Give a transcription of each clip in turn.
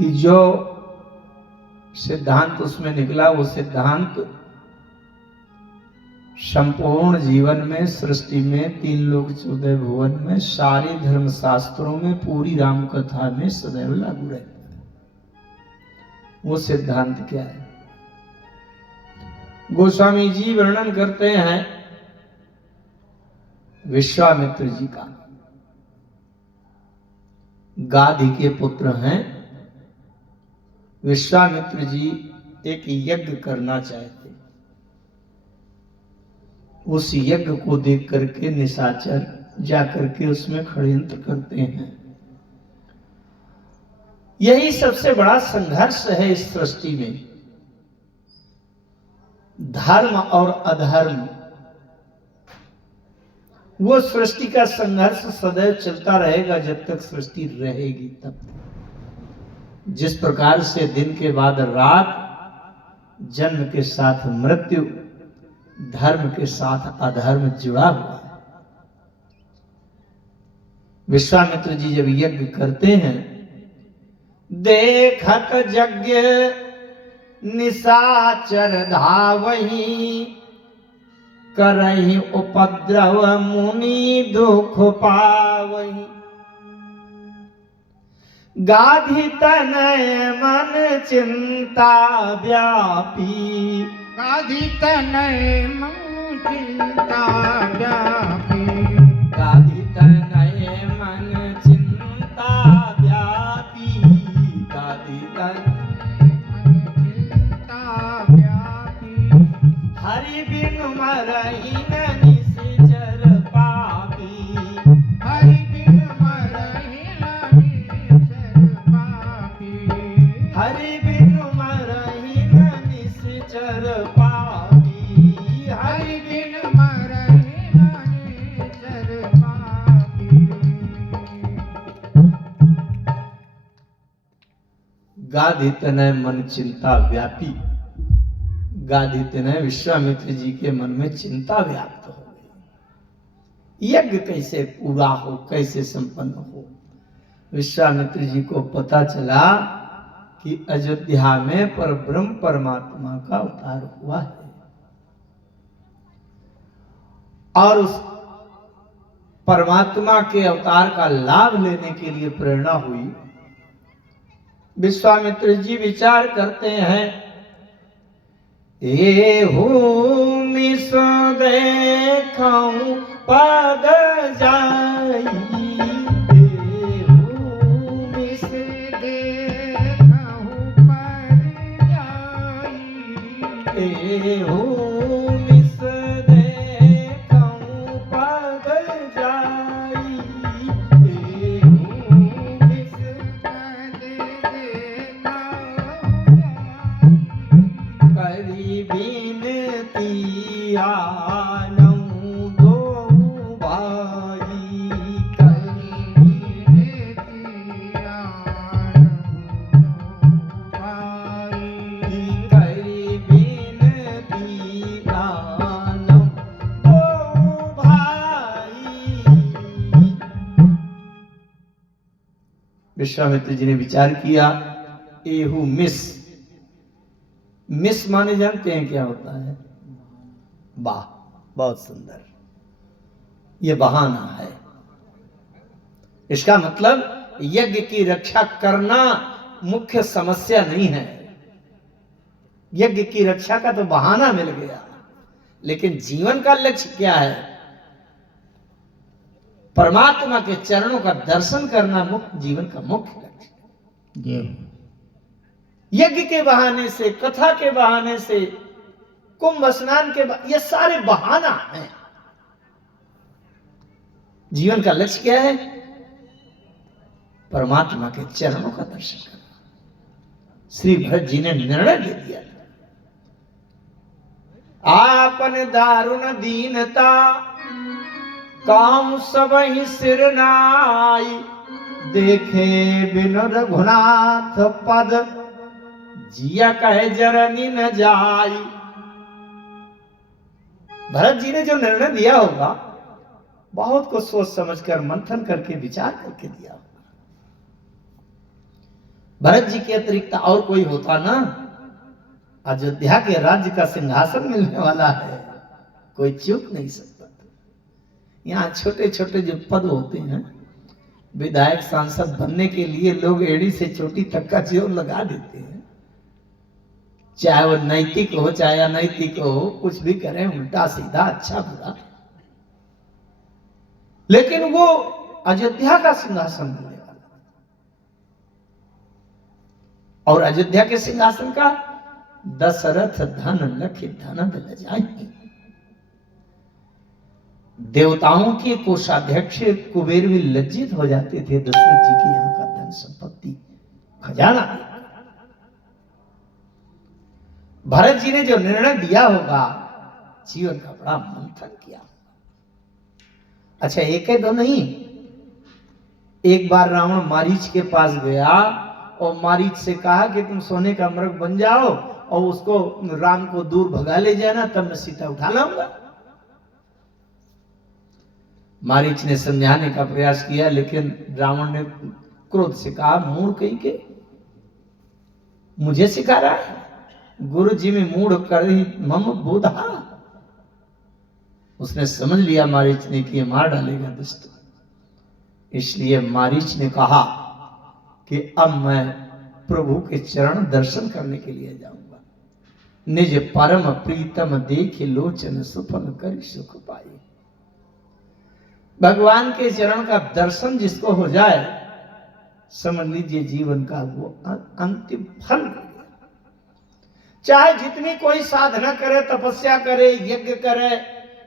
कि जो सिद्धांत उसमें निकला वो सिद्धांत संपूर्ण जीवन में, सृष्टि में, 3 लोक 14 भुवन में, सारे धर्मशास्त्रों में, पूरी राम कथा में सदैव लागू रहता है। वो सिद्धांत क्या है? गोस्वामी जी वर्णन करते हैं विश्वामित्र जी का। गाधी के पुत्र हैं विश्वामित्र जी। एक यज्ञ करना चाहते, उस यज्ञ को देख करके निशाचर जाकर के उसमें षड्यंत्र करते हैं। यही सबसे बड़ा संघर्ष है इस सृष्टि में, धर्म और अधर्म। वो सृष्टि का संघर्ष सदैव चलता रहेगा जब तक सृष्टि रहेगी तब तक। जिस प्रकार से दिन के बाद रात, जन्म के साथ मृत्यु, धर्म के साथ अधर्म जुड़ा हुआ है। विश्वामित्र जी जब यज्ञ करते हैं, देखत यज्ञ निशाचर धावही, करहि उपद्रव मुनि दुख पावही। गाधी तनय मन चिंता व्यापी, गाधी तनय मन चिंता व्यापी। गाधी तनय मन चिंता व्यापी, गाधी तनय चिंता व्यापी। हरि बिनु मरहि न निश्चर पापी, हरि बिनु मरहि न निश्चर पापी। हरि बिनु मरहि न निश्चर पापी, हरि बिनु मरहि न निश्चर पापी। गाधी तनय मन चिंता व्यापी। गाधी तनय विश्वामित्र जी के मन में चिंता व्याप्त हो गई। यज्ञ कैसे पूरा हो, कैसे संपन्न हो। विश्वामित्र जी को पता चला कि अयोध्या में परब्रह्म परमात्मा का अवतार हुआ है, और उस परमात्मा के अवतार का लाभ लेने के लिए प्रेरणा हुई। विश्वामित्र जी विचार करते हैं, एहू मिस देखऊं पद जाई, एहू मिस देखहु पर जाई। एहू मिस देखऊं पद जाई, एहू मिस करी बिनती आनऊ दो भाई, करी करी बिनती आनऊ दो भाई। विश्वामित्र जी ने विचार किया, एहू मिस। मिस माने जानते हैं क्या होता है? वाह, बहुत सुंदर। ये बहाना है। इसका मतलब यज्ञ की रक्षा करना मुख्य समस्या नहीं है। यज्ञ की रक्षा का तो बहाना मिल गया, लेकिन जीवन का लक्ष्य क्या है? परमात्मा के चरणों का दर्शन करना मुख्य जीवन का मुख्य लक्ष्य। यज्ञ के बहाने से, कथा के बहाने से, कुंभ स्नान के ये सारे बहाना हैं। जीवन का लक्ष्य क्या है? परमात्मा के चरणों का दर्शन करना। श्री भरत जी ने निर्णय ले लिया, आपन दारुण दीनता काम सब ही सिर नाई, देखे बिनु रघुनाथ पद जिया कहे जरनी न जाई। भरत जी ने जो निर्णय दिया होगा, बहुत कुछ सोच समझकर, मंथन करके, विचार करके दिया होगा। भरत जी के अतिरिक्त और कोई होता ना, अयोध्या के राज्य का सिंहासन मिलने वाला है, कोई चूक नहीं सकता था। यहाँ छोटे छोटे जो पद होते हैं, विधायक सांसद बनने के लिए लोग एड़ी से चोटी तक का जोर लगा देते हैं, चाहे वो नैतिक हो चाहे अनैतिक हो, कुछ भी करें, उल्टा सीधा अच्छा बुरा, लेकिन वो अयोध्या का सिंहासन मिलने वाला। और अयोध्या के सिंहासन का दशरथ धन लख धनद लजाई। देवताओं के कोषाध्यक्ष कुबेर भी लज्जित हो जाते थे दशरथ जी की यहाँ का धन संपत्ति खजाना। भरत जी ने जो निर्णय दिया होगा, जीवन का बड़ा मंथन किया। अच्छा, एक है तो नहीं, एक बार रावण मारीच के पास गया और मारीच से कहा कि तुम सोने का मृग बन जाओ और उसको राम को दूर भगा ले जाना, तब मैं सीता उठा लाऊंगा। मारीच ने समझाने का प्रयास किया, लेकिन रावण ने क्रोध से कहा, मूढ़ कहीं के मुझे सिखा रहा है, गुरु जी में मूढ़ कर ही मम बोधा। उसने समझ लिया मारीच ने कि मार डालेगा दुष्ट, इसलिए मारीच ने कहा कि अब मैं प्रभु के चरण दर्शन करने के लिए जाऊंगा। निज परम प्रीतम देख लोचन सुफल कर सुख पाए। भगवान के चरण का दर्शन जिसको हो जाए, समझ लीजिए जीवन का वो अंतिम फल। चाहे जितनी कोई साधना करे, तपस्या करे, यज्ञ करे,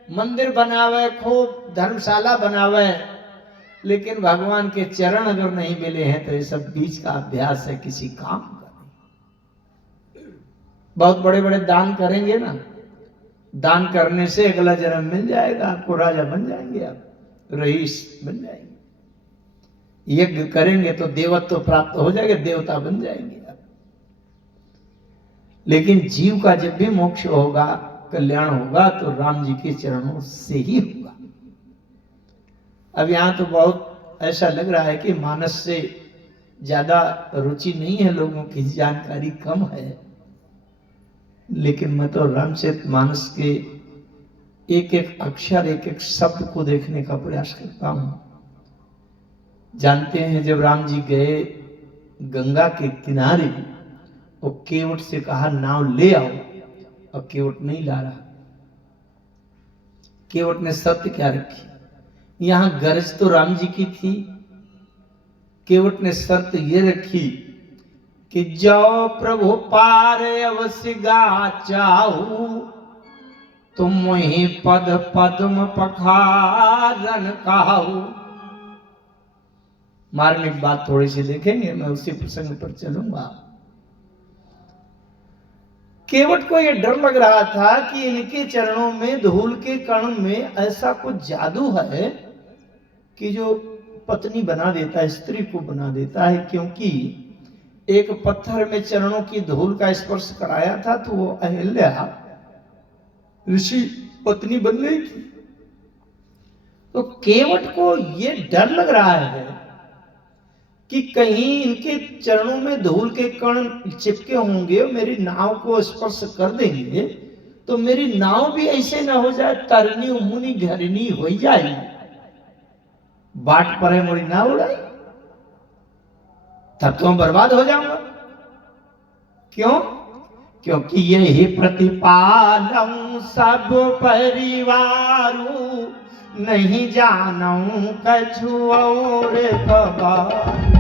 मंदिर बनावे, खूब धर्मशाला बनावे, लेकिन भगवान के चरण अगर नहीं मिले हैं तो ये सब बीच का अभ्यास है, किसी काम का नहीं। बहुत बड़े बड़े दान करेंगे ना, दान करने से अगला जन्म मिल जाएगा, आपको राजा बन जाएंगे, आप रईस बन जाएंगे। यज्ञ करेंगे तो देवत्व प्राप्त हो जाएगा, देवता बन जाएंगे आप। लेकिन जीव का जब भी मोक्ष होगा, कल्याण होगा, तो राम जी के चरणों से ही होगा। अब यहां तो बहुत ऐसा लग रहा है कि मानस से ज्यादा रुचि नहीं है, लोगों की जानकारी कम है, लेकिन मैं तो रामचरितमानस के एक एक अक्षर, एक एक शब्द को देखने का प्रयास करता हूं। जानते हैं, जब राम जी गए गंगा के किनारे, वो केवट से कहा नाव ले आओ, और केवट नहीं ला रहा। केवट ने शर्त क्या रखी? यहां गरज तो राम जी की थी, केवट ने शर्त ये रखी कि जाओ प्रभु पार अवश्य गा चाहू, तुम मोहि पद पद्म पखारन कहू। मार्मिक बात थोड़ी सी देखेंगे, मैं उसी प्रसंग पर चलूंगा। केवट को यह डर लग रहा था कि इनके चरणों में, धूल के कण में ऐसा कुछ जादू है कि जो पत्नी बना देता है, स्त्री को बना देता है। क्योंकि एक पत्थर में चरणों की धूल का स्पर्श कराया था, तो वो अहिल्या ऋषि पत्नी बन गई थी। तो केवट को यह डर लग रहा है कि कहीं इनके चरणों में धूल के कण चिपके होंगे, मेरी नाव को स्पर्श कर देंगे, तो मेरी नाव भी ऐसे ना हो जाए तरनी मुनि घरनी हो जाए, बाट पर है मोरी नाव उड़ाई, तब तो बर्बाद हो जाऊंगा। क्यों? क्योंकि यही प्रतिपालऊ सब परिवारू, नहीं जानऊ कछु और खबर।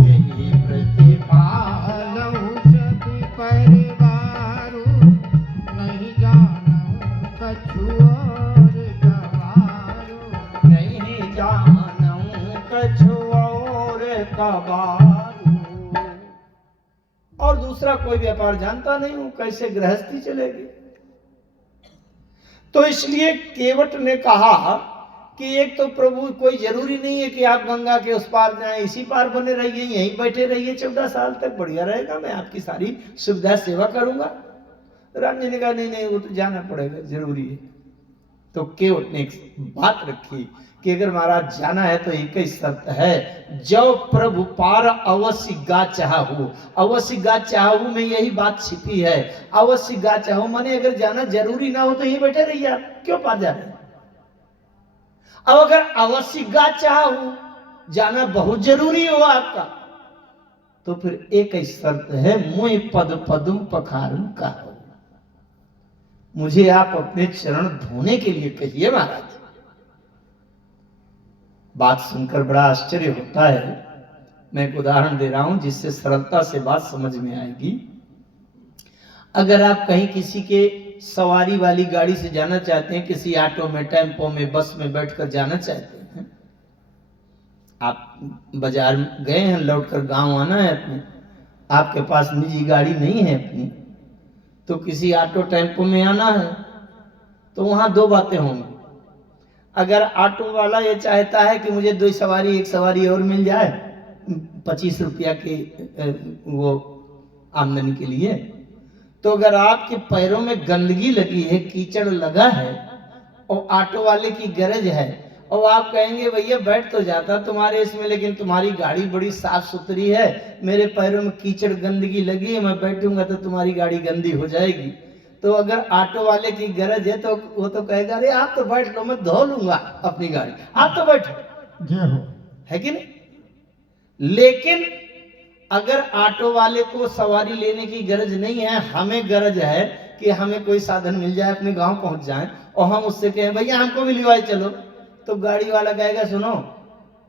यही प्रतिपालऊ सब परिवारू, नहीं जानऊ कछु और गवारू। नहीं जानऊ कछु और खबर। और दूसरा कोई व्यापार जानता नहीं हूं, कैसे गृहस्थी चलेगी। तो इसलिए केवट ने कहा कि एक तो प्रभु, कोई जरूरी नहीं है कि आप गंगा के उस पार जाएं, इसी पार बने रहिए, यहीं बैठे रहिए 14 साल तक, बढ़िया रहेगा, मैं आपकी सारी सुविधा सेवा करूंगा। राम जी ने कहा नहीं नहीं, वो तो जाना पड़ेगा, जरूरी है। तो केवट ने एक बात रखी कि अगर महाराज जाना है तो एक ही शर्त है, जो प्रभु पार अवश्य गा चाहू। अवश्य गा चाहू में यही बात छिपी है। अवश्य गा चाहू माने अगर जाना जरूरी ना हो तो यहीं बैठे रहिए, आप क्यों पार जा रहे हैं। अब अगर अवश्य गा चाहू, जाना बहुत जरूरी हो आपका, तो फिर एक ही शर्त है, मुझ पद पदुम पखारुम कहो, मुझे आप अपने चरण धोने के लिए कहिए महाराज। बात सुनकर बड़ा आश्चर्य होता है। मैं एक उदाहरण दे रहा हूं जिससे सरलता से बात समझ में आएगी। अगर आप कहीं किसी के सवारी वाली गाड़ी से जाना चाहते हैं, किसी ऑटो में, टेम्पो में, बस में बैठकर जाना चाहते हैं, आप बाजार में गए हैं, लौटकर गांव आना है अपने, आपके पास निजी गाड़ी नहीं है अपनी, तो किसी ऑटो टेम्पो में आना है, तो वहां दो बातें होंगी। अगर ऑटो वाला ये चाहता है कि मुझे दो सवारी, एक सवारी और मिल जाए 25 रुपया के वो आमदनी के लिए, तो अगर आपके पैरों में गंदगी लगी है, कीचड़ लगा है और ऑटो वाले की गरज है, और आप कहेंगे भैया बैठ तो जाता तुम्हारे इसमें, लेकिन तुम्हारी गाड़ी बड़ी साफ सुथरी है, मेरे पैरों में कीचड़ गंदगी लगी है, मैं बैठूंगा तो तुम्हारी गाड़ी गंदी हो जाएगी। तो अगर ऑटो वाले की गरज है तो वो तो कहेगा अरे आप तो बैठ लो, मैं धो लूंगा अपनी गाड़ी, आप तो बैठो, जय हो। है कि नहीं। लेकिन अगर ऑटो वाले को सवारी लेने की गरज नहीं है, हमें गरज है कि हमें कोई साधन मिल जाए, अपने गांव पहुंच जाए, और हम उससे कहें भैया हमको भी लिवाए चलो, तो गाड़ी वाला कहेगा सुनो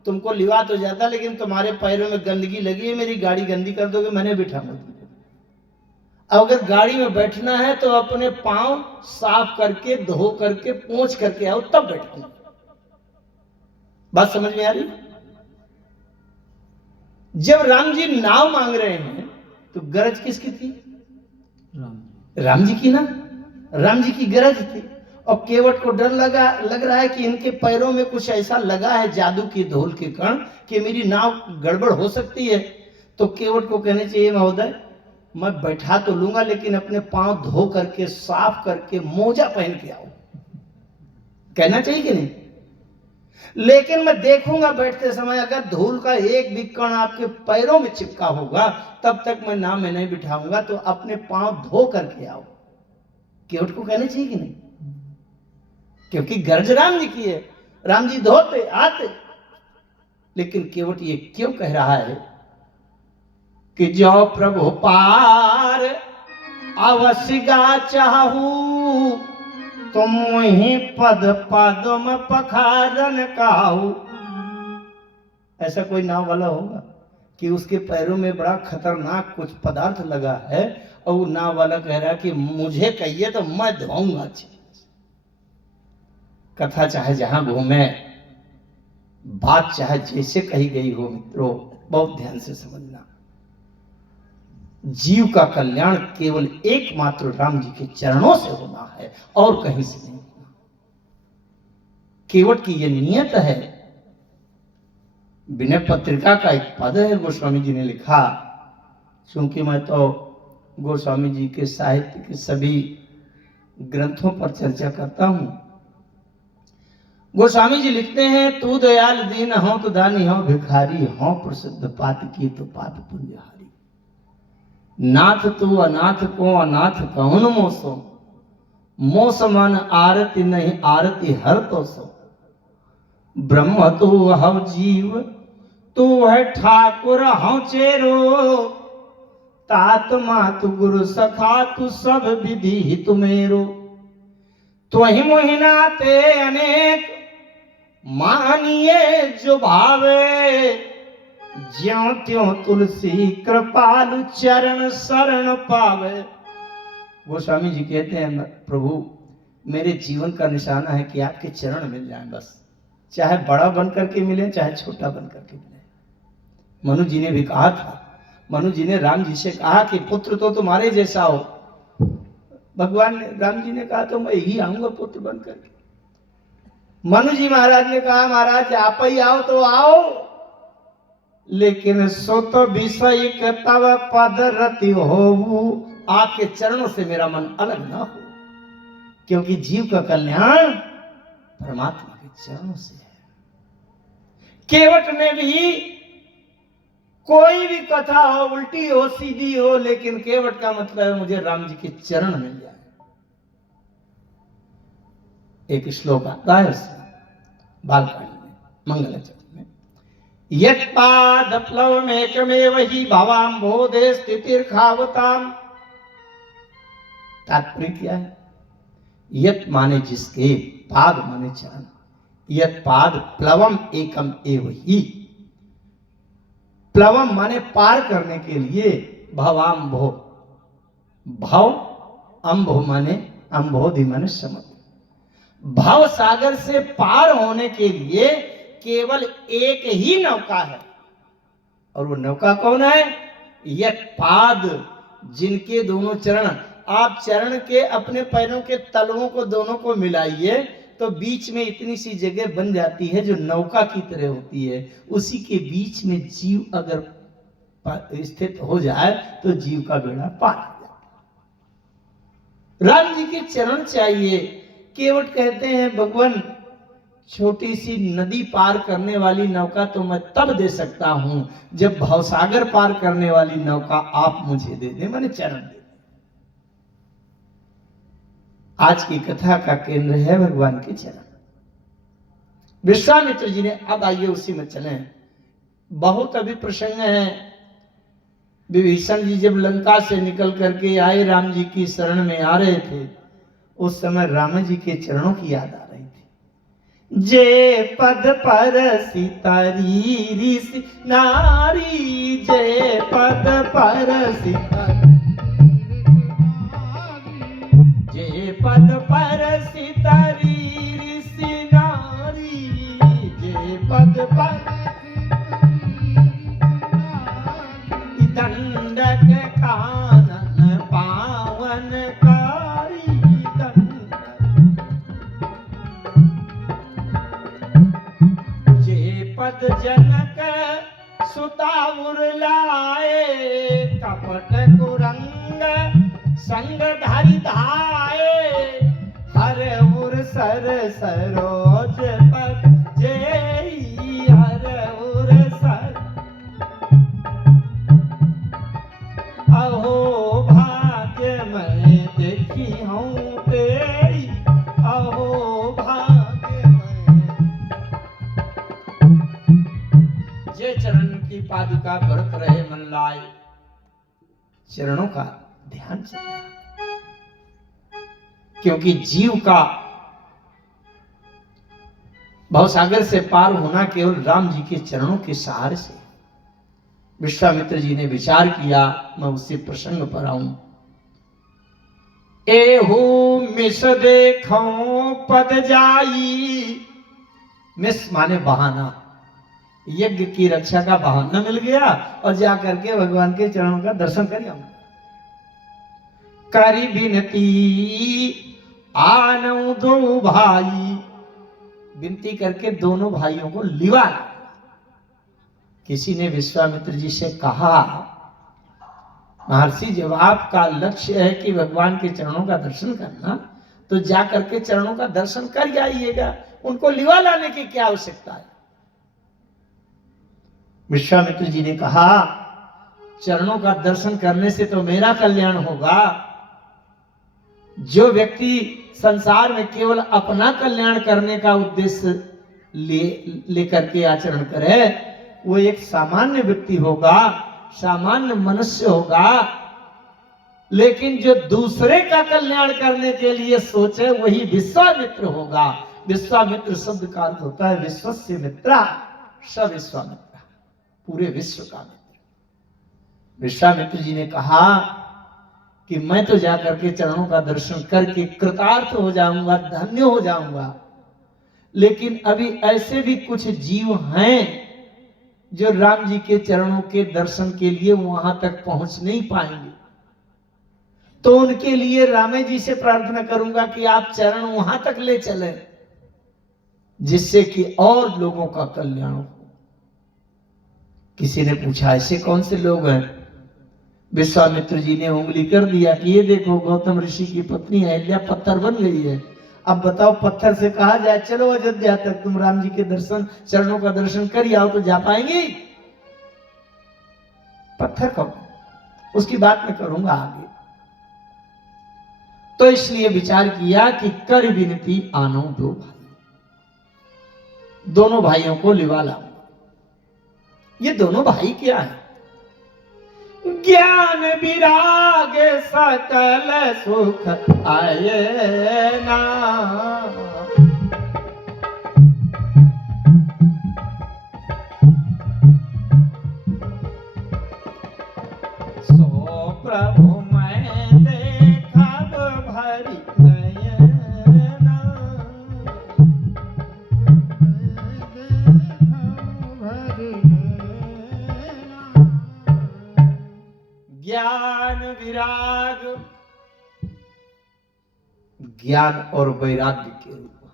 तुमको लिवा तो जाता, लेकिन तुम्हारे पैरों में गंदगी लगी है, मेरी गाड़ी गंदी कर दोगे, मैंने बिठाऊंगा तुमको। अगर गाड़ी में बैठना है तो अपने पांव साफ करके, धो करके, पोंछ करके आओ, तब बैठो। बात समझ में आ रही। जब राम जी नाव मांग रहे हैं तो गरज किसकी थी? राम जी की ना, राम जी की गरज थी। और केवट को डर लग रहा है कि इनके पैरों में कुछ ऐसा लगा है जादू की धूल के कण कि मेरी नाव गड़बड़ हो सकती है। तो केवट को कहने चाहिए महोदय मैं बैठा तो लूंगा, लेकिन अपने पांव धो करके, साफ करके, मोजा पहन के आओ, कहना चाहिए कि नहीं। लेकिन मैं देखूंगा बैठते समय अगर धूल का एक भी कण आपके पैरों में चिपका होगा तब तक मैं नाव में नहीं बिठाऊंगा, तो अपने पांव धो करके आओ। केवट को कहना चाहिए कि नहीं, क्योंकि गरज राम जी की है, राम जी धोते आते। लेकिन केवट ये क्यों कह रहा है कि जो प्रभु पार अवश्य गा चाहू, तुम ही पद पदम पखारन काहू। ऐसा कोई नाव वाला होगा कि उसके पैरों में बड़ा खतरनाक कुछ पदार्थ लगा है और वो नाव वाला कह रहा है कि मुझे कहिए तो मैं धोऊंगा। कथा चाहे जहां घूमे, बात चाहे जैसे कही गई हो, मित्रों बहुत ध्यान से समझना। जीव का कल्याण केवल एकमात्र राम जी के चरणों से होना है और कहीं से नहीं होना। केवट की यह नियत है। विनय पत्रिका का एक पद है, गोस्वामी जी ने लिखा, क्योंकि मैं तो गोस्वामी जी के साहित्य के सभी ग्रंथों पर चर्चा करता हूं। गोस्वामी जी लिखते हैं तू दयाल दीन हो तो दानी हो, भिखारी हो प्रसिद्ध पात की तो पाप पुण्यहारी। नाथ तू अनाथ को अनाथ कौन मोसो, मोस मन आरती नहीं आरती हर तो सो। ब्रह्म तू हव जीव तू है ठाकुर हूं चेरो, तात मातु गुरु सखा तू सब विधि तुमेरो। त्वहि मोहिनाते अनेक मानिए जो भावे, ज्यों त्यों तुलसी कृपालु चरण शरण पावे। गोस्वामी जी कहते हैं प्रभु मेरे जीवन का निशाना है कि आपके चरण मिल जाएं, बस चाहे बड़ा बन करके मिले चाहे छोटा बन करके मिले। मनु जी ने भी कहा था, मनु जी ने राम जी से कहा कि पुत्र तो तुम्हारे जैसा हो। भगवान ने, राम जी ने कहा तो मैं ही आऊंगा पुत्र बन करके। मनु जी महाराज ने कहा महाराज आप ही आओ तो आओ, लेकिन सो तो विषय तब पद रति हो, आपके चरणों से मेरा मन अलग ना हो, क्योंकि जीव का कल्याण परमात्मा के चरणों से है। केवट में भी कोई भी कथा हो, उल्टी हो सीधी हो, लेकिन केवट का मतलब है मुझे राम जी के चरण मिल जाए। एक श्लोक आता है उसमें बालकांड में, मंगलाचरण में, यत् पाद प्लवमेकमेव हि भवाम्भोधे स्थितिर्खावताम। तात्पर्य क्या है? यत् माने जिसके, पाद माने चरण, यत् पाद प्लवम एकम एव ही, प्लवम माने पार करने के लिए, भवाम्भो, भव अम्भो माने अम्भोधि माने समुद्र, भव सागर से पार होने के लिए केवल एक ही नौका है, और वो नौका कौन है? यत् पाद, जिनके दोनों चरण, आप चरण के अपने पैरों के तलवों को दोनों को मिलाइए तो बीच में इतनी सी जगह बन जाती है जो नौका की तरह होती है। उसी के बीच में जीव अगर स्थित हो जाए तो जीव का बेड़ा पार हो जाता। राम जी के चरण चाहिए। केवट कहते हैं भगवान छोटी सी नदी पार करने वाली नौका तो मैं तब दे सकता हूं जब भवसागर पार करने वाली नौका आप मुझे दे दे, मैंने चरण दे। आज की कथा का केंद्र है भगवान के चरण। विश्वामित्र जी ने, अब आइए उसी में चले, बहुत अभी प्रसंग है। विभीषण जी जब लंका से निकल करके आए, राम जी की शरण में आ रहे थे, उस समय राम जी के चरणों की याद आ रही थी। जे पद पर सितारी ऋषि नारी, जे पद पर सितारी, जे पद पर सितारी ऋषि नारी, जे पद पर दंडक कानन पावन कारी, जे पद जनक सुता उरलाए, कपट कुरंग संग धरि धाये, हर उर सर सरोज पद जेई, हर उर सर, अहो भाग्य मैं देखी हूँ तेरी, अहो भाग्य मैं। जे चरण की पादुका बरत रहे मन लाए, चरणों का ध्यान चलना, क्योंकि जीव का भवसागर से पार होना केवल राम जी के चरणों के सहारे से। विश्वामित्र जी ने विचार किया, मैं उसी प्रसंग पर आऊं। एहू मिस देखो पद जाई, मिस माने बहाना, यज्ञ की रक्षा का बहाना मिल गया और जाकर के भगवान के चरणों का दर्शन कर आऊं। करी बिनती आनऊ दो भाई, विनती करके दोनों भाइयों को लिवा। किसी ने विश्वामित्र जी से कहा, महर्षि जब आपका लक्ष्य है कि भगवान के चरणों का दर्शन करना, तो जाकर के चरणों का दर्शन कर जाइएगा, उनको लिवा लाने की क्या आवश्यकता है? विश्वामित्र जी ने कहा, चरणों का दर्शन करने से तो मेरा कल्याण होगा। जो व्यक्ति संसार में केवल अपना कल्याण करने का उद्देश्य लेकर के आचरण करे, वो एक सामान्य व्यक्ति होगा, सामान्य मनुष्य होगा। लेकिन जो दूसरे का कल्याण करने के लिए सोचे, वही विश्वामित्र होगा। विश्वामित्र शब्द का अर्थ होता है विश्वस्य मित्रा, स विश्वामित्र, पूरे विश्व का मित्र। विश्वामित्र जी ने कहा कि मैं तो जाकर के चरणों का दर्शन करके कृतार्थ हो जाऊंगा, धन्य हो जाऊंगा, लेकिन अभी ऐसे भी कुछ जीव हैं जो राम जी के चरणों के दर्शन के लिए वहां तक पहुंच नहीं पाएंगे। तो उनके लिए रामे जी से प्रार्थना करूंगा कि आप चरण वहां तक ले चलें, जिससे कि और लोगों का कल्याण हो। किसी ने पूछा, ऐसे कौन से लोग हैं? विश्वामित्र जी ने उंगली कर दिया कि ये देखो, गौतम ऋषि की पत्नी अहिल्या पत्थर बन गई है, अब बताओ पत्थर से कहा जाए चलो अयोध्या तक तुम राम जी के दर्शन चरणों का दर्शन कर आओ तो जा पाएंगे? पत्थर कहो, उसकी बात मैं करूंगा आगे। तो इसलिए विचार किया कि कर विनती आनो दो भाई, दोनों भाइयों को लिवा लाऊंगा। ये दोनों भाई क्या है? ज्ञान विराग सकल सुख आए ना, सो प्रभु मैं देखब भरी नयना, ज्ञान विराग, ज्ञान और वैराग्य के रूप है।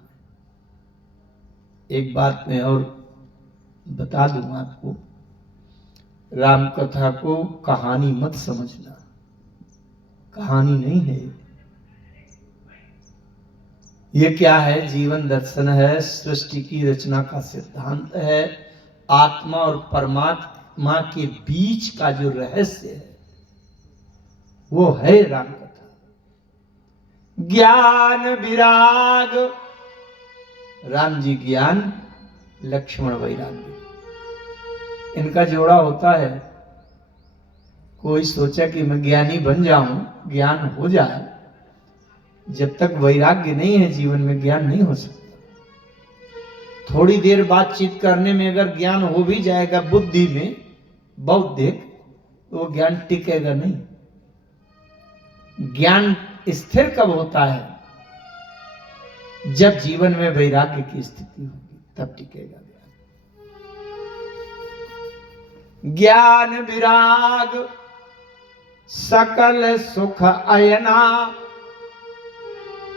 एक बात मैं और बता दूं आपको, राम कथा को कहानी मत समझना, कहानी नहीं है ये। क्या है? जीवन दर्शन है, सृष्टि की रचना का सिद्धांत है, आत्मा और परमात्मा के बीच का जो रहस्य है वो है राम कथा। ज्ञान विराग, राम जी ज्ञान, लक्ष्मण वैराग्य, इनका जोड़ा होता है। कोई सोचा कि मैं ज्ञानी बन जाऊं, ज्ञान हो जाए, जब तक वैराग्य नहीं है जीवन में ज्ञान नहीं हो सकता। थोड़ी देर बातचीत करने में अगर ज्ञान हो भी जाएगा बुद्धि में बौद्धिक, तो वो ज्ञान टिकेगा नहीं। ज्ञान स्थिर कब होता है? जब जीवन में वैराग्य की स्थिति होगी, तब टिकेगा ज्ञान। ज्ञान विराग सकल सुख अयना,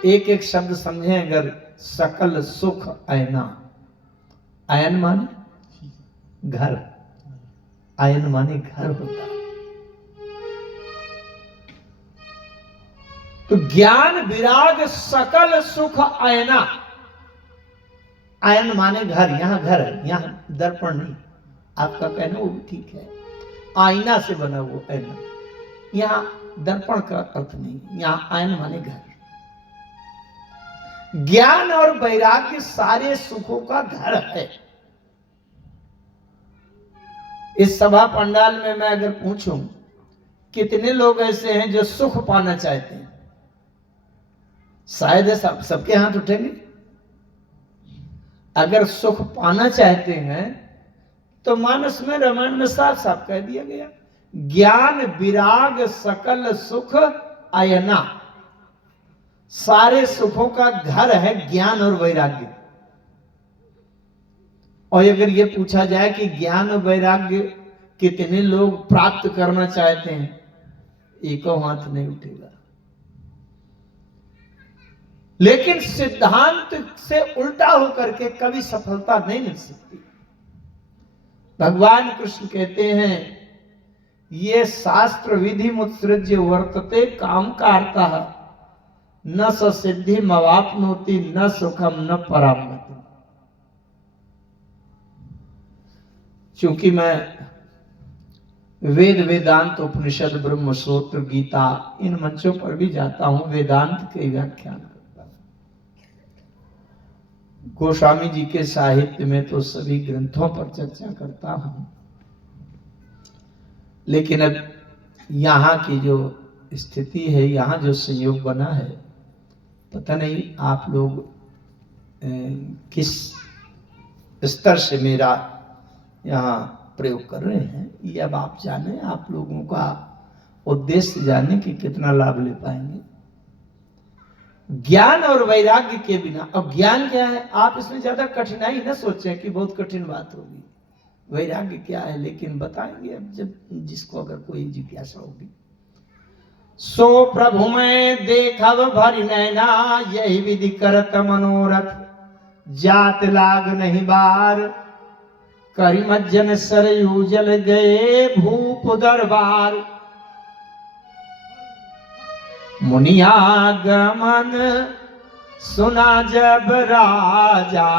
एक एक शब्द समझें अगर। सकल सुख अयना, अयन माने घर, अयन माने घर होता है। तो ज्ञान विराग सकल सुख अयना, अयन माने घर, यहां घर है, यहां दर्पण नहीं। आपका कहना वो भी ठीक है, आईना से बना वो आईना, यहां दर्पण का अर्थ नहीं, यहां आयन माने घर। ज्ञान और वैराग्य सारे सुखों का घर है। इस सभा पंडाल में मैं अगर पूछूं कितने लोग ऐसे हैं जो सुख पाना चाहते हैं, शायद सबके हाथ उठेंगे। अगर सुख पाना चाहते हैं तो मानस में रामायण में साफ साफ कह दिया गया, ज्ञान विराग सकल सुख अयना, सारे सुखों का घर है ज्ञान और वैराग्य। और अगर ये पूछा जाए कि ज्ञान और वैराग्य कितने लोग प्राप्त करना चाहते हैं, एको हाथ नहीं उठेगा। लेकिन सिद्धांत से उल्टा होकर के कभी सफलता नहीं मिल सकती। भगवान कृष्ण कहते हैं, ये शास्त्र विधि मुत्सृज्य वर्तते काम कार्ता न स सिद्धि मवाप्नोति न सुखम न परामति। चूंकि मैं वेद वेदांत उपनिषद ब्रह्म सूत्र गीता इन मंचों पर भी जाता हूं, वेदांत के व्याख्यान करता हूं। गोस्वामी जी के साहित्य में तो सभी ग्रंथों पर चर्चा करता हूं, लेकिन अब यहाँ की जो स्थिति है, यहाँ जो संयोग बना है, पता नहीं आप लोग किस स्तर से मेरा यहाँ प्रयोग कर रहे हैं, ये अब आप जाने, आप लोगों का उद्देश्य जाने कि कितना लाभ ले पाएंगे। ज्ञान और वैराग्य के बिना, अब ज्ञान क्या है आप इसमें ज्यादा कठिनाई न सोचें कि बहुत कठिन बात होगी। वैराग्य क्या है लेकिन बताएंगे अब, जब जिसको अगर कोई जिज्ञासा होगी। सो प्रभु में देखब भरी नैना, यही विधि करत मनोरथ, जात लाग नहीं बार, करिमज्जन सरयू जल गए भूप दरबार, मुनिया गमन सुना जब राजा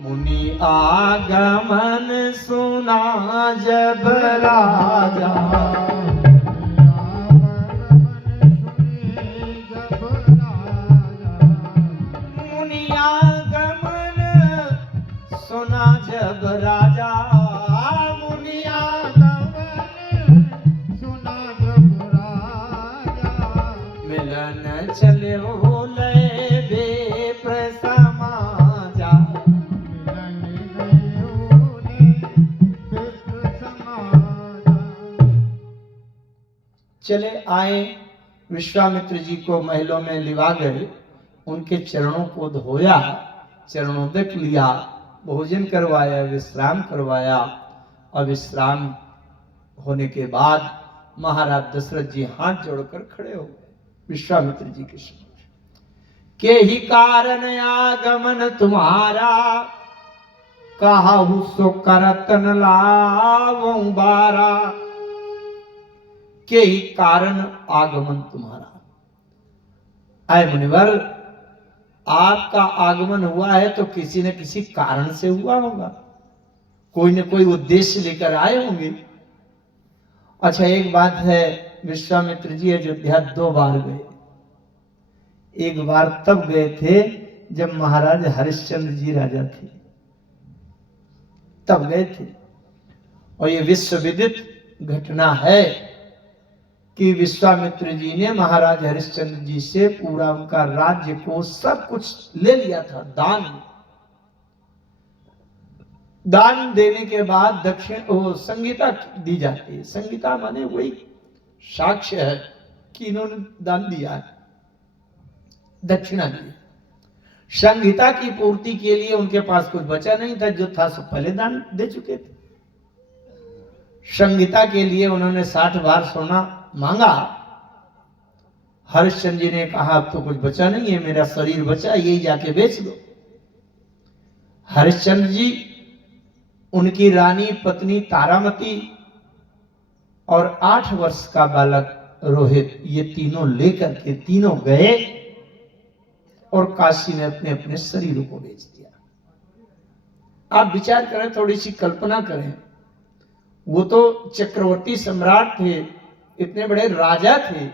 मुनि आगमन, सुना जब राजा मुनि आगमन, सुना जब राजा मुनि मिलन चले बोले बेप्र समाजा। चले आए, विश्वामित्र जी को महलों में लिवा गए, उनके चरणों को धोया, चरणोदक लिया, भोजन करवाया, विश्राम करवाया। और विश्राम होने के बाद महाराज दशरथ जी हाथ जोड़कर खड़े हो गए विश्वामित्र जी के समक्ष। के ही कारण आगमन तुम्हारा, काहू सो करतन लावूं बारा। के ही कारण आगमन तुम्हारा। आय मुनिवर, आपका आगमन हुआ है तो किसी न किसी कारण से हुआ होगा, कोई न कोई उद्देश्य लेकर आए होंगे। अच्छा, एक बात है, विश्वामित्र जी अयोध्या 2 बार गए। एक बार तब गए थे जब महाराज हरिश्चंद्र जी राजा थे, तब गए थे। और ये विश्व विदित घटना है कि विश्वामित्र जी ने महाराज हरिश्चंद्र जी से पूरा उनका राज्य को सब कुछ ले लिया था दान में। दान देने के बाद दक्षिण संगीता दी जाती है। संगीता माने वही साक्ष्य है कि इन्होंने दान दिया है, दक्षिणा दी। संगीता की पूर्ति के लिए उनके पास कुछ बचा नहीं था, जो था सब पहले दान दे चुके थे। संगीता के लिए उन्होंने 60 बार सोना मांगा। हरिश्चंद्र जी ने कहा अब तो कुछ बचा नहीं है, मेरा शरीर बचा, यही जाके बेच दो। हरिश्चंद्र जी, उनकी रानी पत्नी तारामती और 8 वर्ष का बालक रोहित, ये तीनों लेकर के तीनों गए और काशी में अपने अपने शरीरों को बेच दिया। आप विचार करें, थोड़ी सी कल्पना करें, वो तो चक्रवर्ती सम्राट थे, इतने बड़े राजा थे।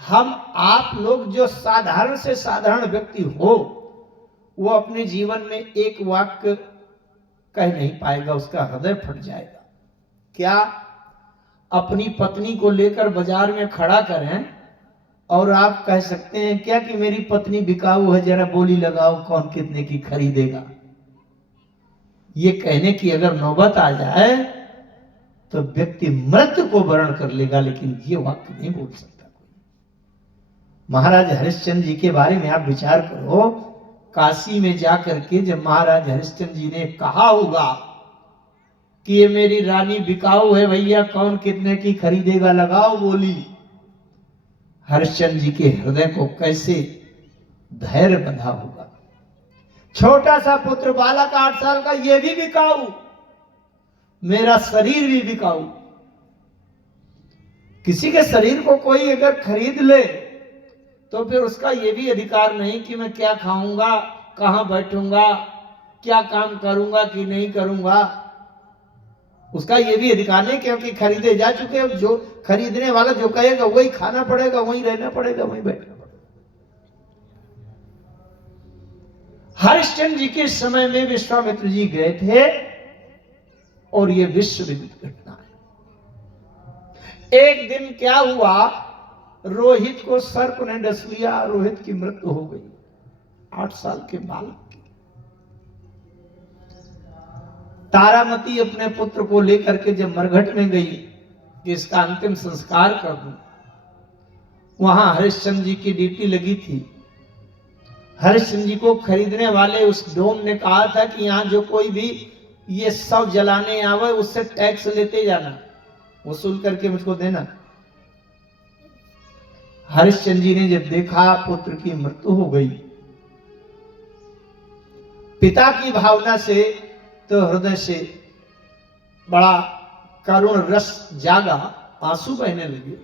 हम आप लोग जो साधारण से साधारण व्यक्ति हो, वो अपने जीवन में एक वाक्य कह नहीं पाएगा, उसका हृदय फट जाएगा। क्या अपनी पत्नी को लेकर बाजार में खड़ा करें और आप कह सकते हैं क्या कि मेरी पत्नी बिकाऊ है, जरा बोली लगाओ कौन कितने की खरीदेगा? ये कहने की अगर नौबत आ जाए तो व्यक्ति मृत्यु को वर्ण कर लेगा, लेकिन ये वाक्य नहीं बोल सकता कोई। महाराज हरिश्चंद्र जी के बारे में आप विचार करो, काशी में जाकर के जब महाराज हरिश्चंद्र जी ने कहा होगा कि ये मेरी रानी बिकाऊ है भैया, कौन कितने की खरीदेगा, लगाओ बोली, हरिश्चंद्र जी के हृदय को कैसे धैर्य बंधा होगा। छोटा सा पुत्र बालक 8 साल का, ये भी बिकाऊ, मेरा शरीर भी बिकाऊ। किसी के शरीर को कोई अगर खरीद ले तो फिर उसका ये भी अधिकार नहीं कि मैं क्या खाऊंगा, कहां बैठूंगा, क्या काम करूंगा कि नहीं करूंगा। उसका ये भी अधिकार नहीं, क्योंकि खरीदे जा चुके हैं। जो खरीदने वाला जो कहेगा वही खाना पड़ेगा, वही रहना पड़ेगा, वही बैठना पड़ेगा। हरिश्चंद्र जी के समय में विश्वामित्र जी गए थे और ये विश्व विदित घटना है। एक दिन क्या हुआ, रोहित को सर्प ने डस लिया, रोहित की मृत्यु हो गई, 8 साल के बालक की। तारामती अपने पुत्र को लेकर के जब मरघट में गई कि इसका अंतिम संस्कार कर दूं, वहां हरिश्चंद्र जी की ड्यूटी लगी थी। हरिश्चंद्र जी को खरीदने वाले उस डोम ने कहा था कि यहां जो कोई भी ये सब जलाने आवे उससे टैक्स लेते जाना, वसूल करके मुझको देना। हरिश्चंद्र जी ने जब देखा पुत्र की मृत्यु हो गई, पिता की भावना से तो हृदय से बड़ा करुण रस जागा, आंसू बहने लगे।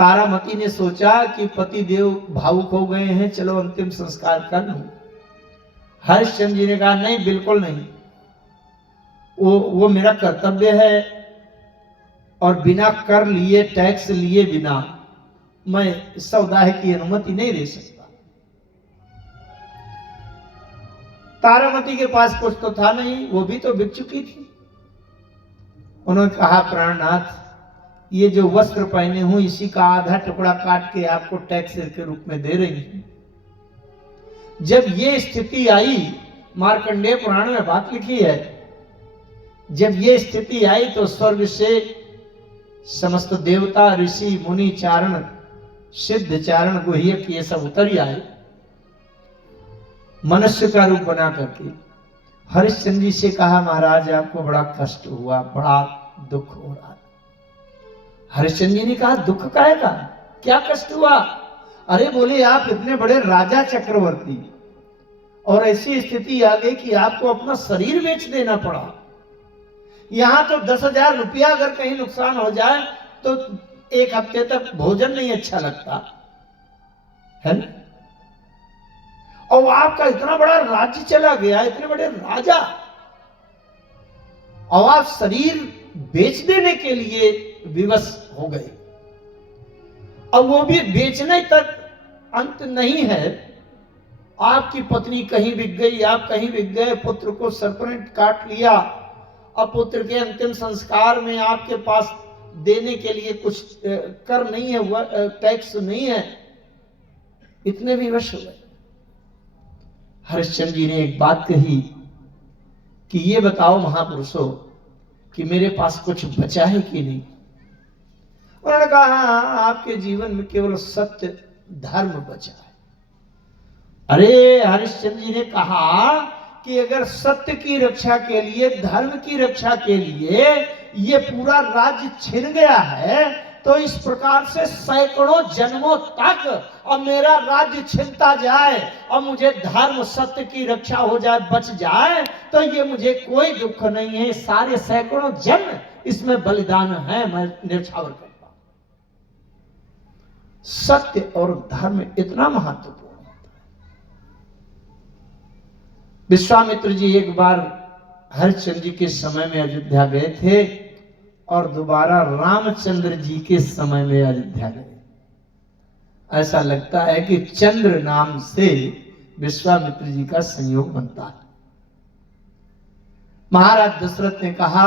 तारामती ने सोचा कि पति देव भावुक हो गए हैं, चलो अंतिम संस्कार कर लूं। हरिश्चंद्र जी ने कहा नहीं, बिल्कुल नहीं, वो मेरा कर्तव्य है और बिना कर लिए, टैक्स लिए बिना मैं सौदाह की अनुमति नहीं दे सकता। तारामती के पास कुछ तो था नहीं, वो भी तो बिक चुकी थी। उन्होंने कहा प्राणनाथ, ये जो वस्त्र पहने हूं इसी का आधा टुकड़ा काट के आपको टैक्स के रूप में दे रही हूं। जब ये स्थिति आई, मार्कंडेय पुराण में बात लिखी है, जब ये स्थिति आई तो स्वर्ग से समस्त देवता, ऋषि, मुनि, चारण, सिद्ध, चारण, गुह्यक ये सब उतर ही आए मनुष्य का रूप बना करके। हरिश्चंद्र जी से कहा महाराज आपको बड़ा कष्ट हुआ, बड़ा दुख हो रहा है। हरिश्चंद्र जी ने कहा दुख काहे का, क्या कष्ट हुआ? अरे बोले आप इतने बड़े राजा चक्रवर्ती और ऐसी स्थिति आ गई कि आपको अपना शरीर बेच देना पड़ा। यहां तो 10,000 रुपया अगर कहीं नुकसान हो जाए तो 1 हफ्ते तक भोजन नहीं अच्छा लगता है ना? और आपका इतना बड़ा राज्य चला गया, इतने बड़े राजा, और आप शरीर बेच देने के लिए विवश हो गए। अब वो भी बेचने तक अंत नहीं है, आपकी पत्नी कहीं बिक गई, आप कहीं बिक गए, पुत्र को सरपंच काट लिया, अब पुत्र के अंतिम संस्कार में आपके पास देने के लिए कुछ कर नहीं है, टैक्स नहीं है, इतने विवश हो गए। हरिश्चंद्र जी ने एक बात कही कि ये बताओ महापुरुषों कि मेरे पास कुछ बचा है कि नहीं? उन्होंने कहा हाँ, आपके जीवन में केवल सत्य धर्म बचा है। अरे हरिश्चंद्र जी ने कहा कि अगर सत्य की रक्षा के लिए, धर्म की रक्षा के लिए ये पूरा राज्य छिन गया है तो इस प्रकार से सैकड़ों जन्मों तक अब मेरा राज्य छिनता जाए और मुझे धर्म सत्य की रक्षा हो जाए, बच जाए, तो ये मुझे कोई दुख नहीं है। सारे सैकड़ों जन्म इसमें बलिदान है, मैं न्यौछावर करता हूं। सत्य और धर्म इतना महत्वपूर्ण होता है। विश्वामित्र जी एक बार हरिश्चंद्र जी के समय में अयोध्या गए थे और दोबारा रामचंद्र जी के समय में अयोध्या गए। ऐसा लगता है कि चंद्र नाम से विश्वामित्र जी का संयोग बनता है। महाराज दशरथ ने कहा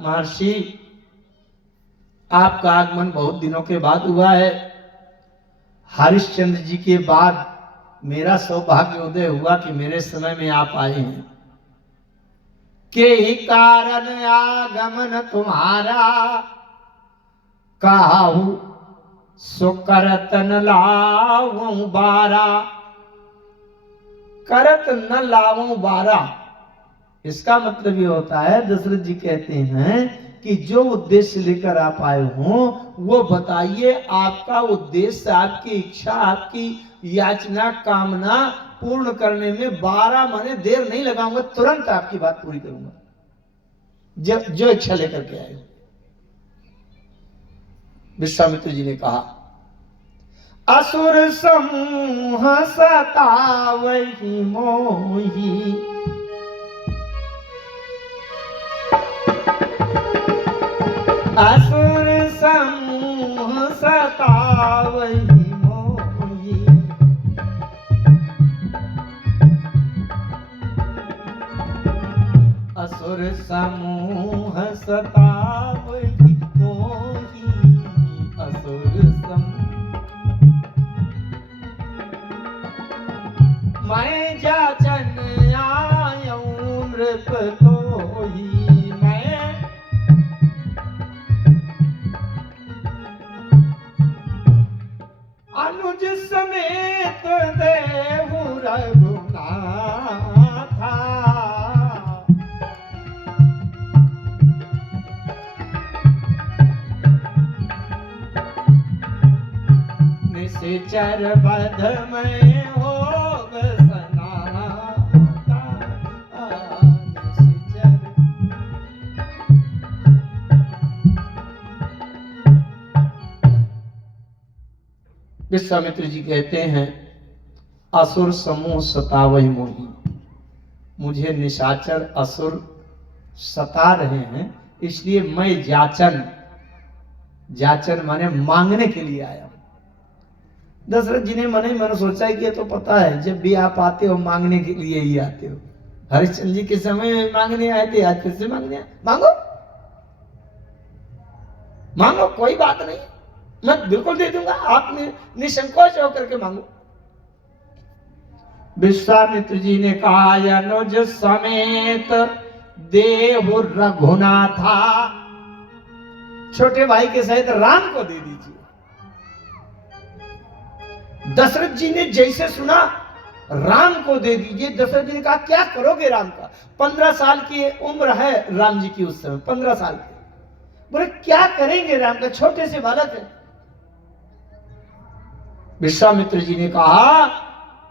महर्षि आपका आगमन बहुत दिनों के बाद हुआ है, हरिश्चंद्र जी के बाद मेरा सौभाग्य उदय हुआ कि मेरे समय में आप आए हैं। के ही कारण आगमन तुम्हारा, काहू सो करत न लाऊं बारा। करत न लाऊं बारा, इसका मतलब ये होता है, दशरथ जी कहते हैं कि जो उद्देश्य लेकर आप आए हो वो बताइए, आपका उद्देश्य, आपकी इच्छा, आपकी याचना, कामना पूर्ण करने में 12 महीने देर नहीं लगाऊंगा, तुरंत आपकी बात पूरी करूंगा जो इच्छा लेकर के आए हो। विश्वामित्र जी ने कहा असुर समूह सतावहि मोहि, असुर समूह सतावहि मोहि। असुर समूह सतावहि मोहि, असुर मैं जाचन आयूं नृप तोहि। मैं अनुज समेत देहु रघुनाथा, निश्चर बध में होग सनाता। निश्चर विश्वामित्र जी कहते हैं, असुर समूह सतावहि मोहि, मुझे निशाचर असुर सता रहे हैं, इसलिए मैं जाचन माने मांगने के लिए आया हूं। दशरथ जी ने मन ही मन सोचा कि ये तो पता है, जब भी आप आते हो मांगने के लिए ही आते हो। हरिश्चंद्र जी के समय में मांगने आए थे, आज फिर से मांगने आए। मांगो मांगो, कोई बात नहीं, मैं बिल्कुल दे दूंगा, आप निसंकोच होकर के मांगो। विश्वामित्र जी ने कहा, अनुज समेत देहु रघुनाथा, छोटे भाई के सहित राम को दे दीजिए। दशरथ जी ने जैसे सुना राम को दे दीजिए, दशरथ जी ने कहा क्या करोगे राम का? 15 साल की उम्र है राम जी की उस समय, 15 साल की। बोले क्या करेंगे राम का, छोटे से बालक है। विश्वामित्र जी ने कहा,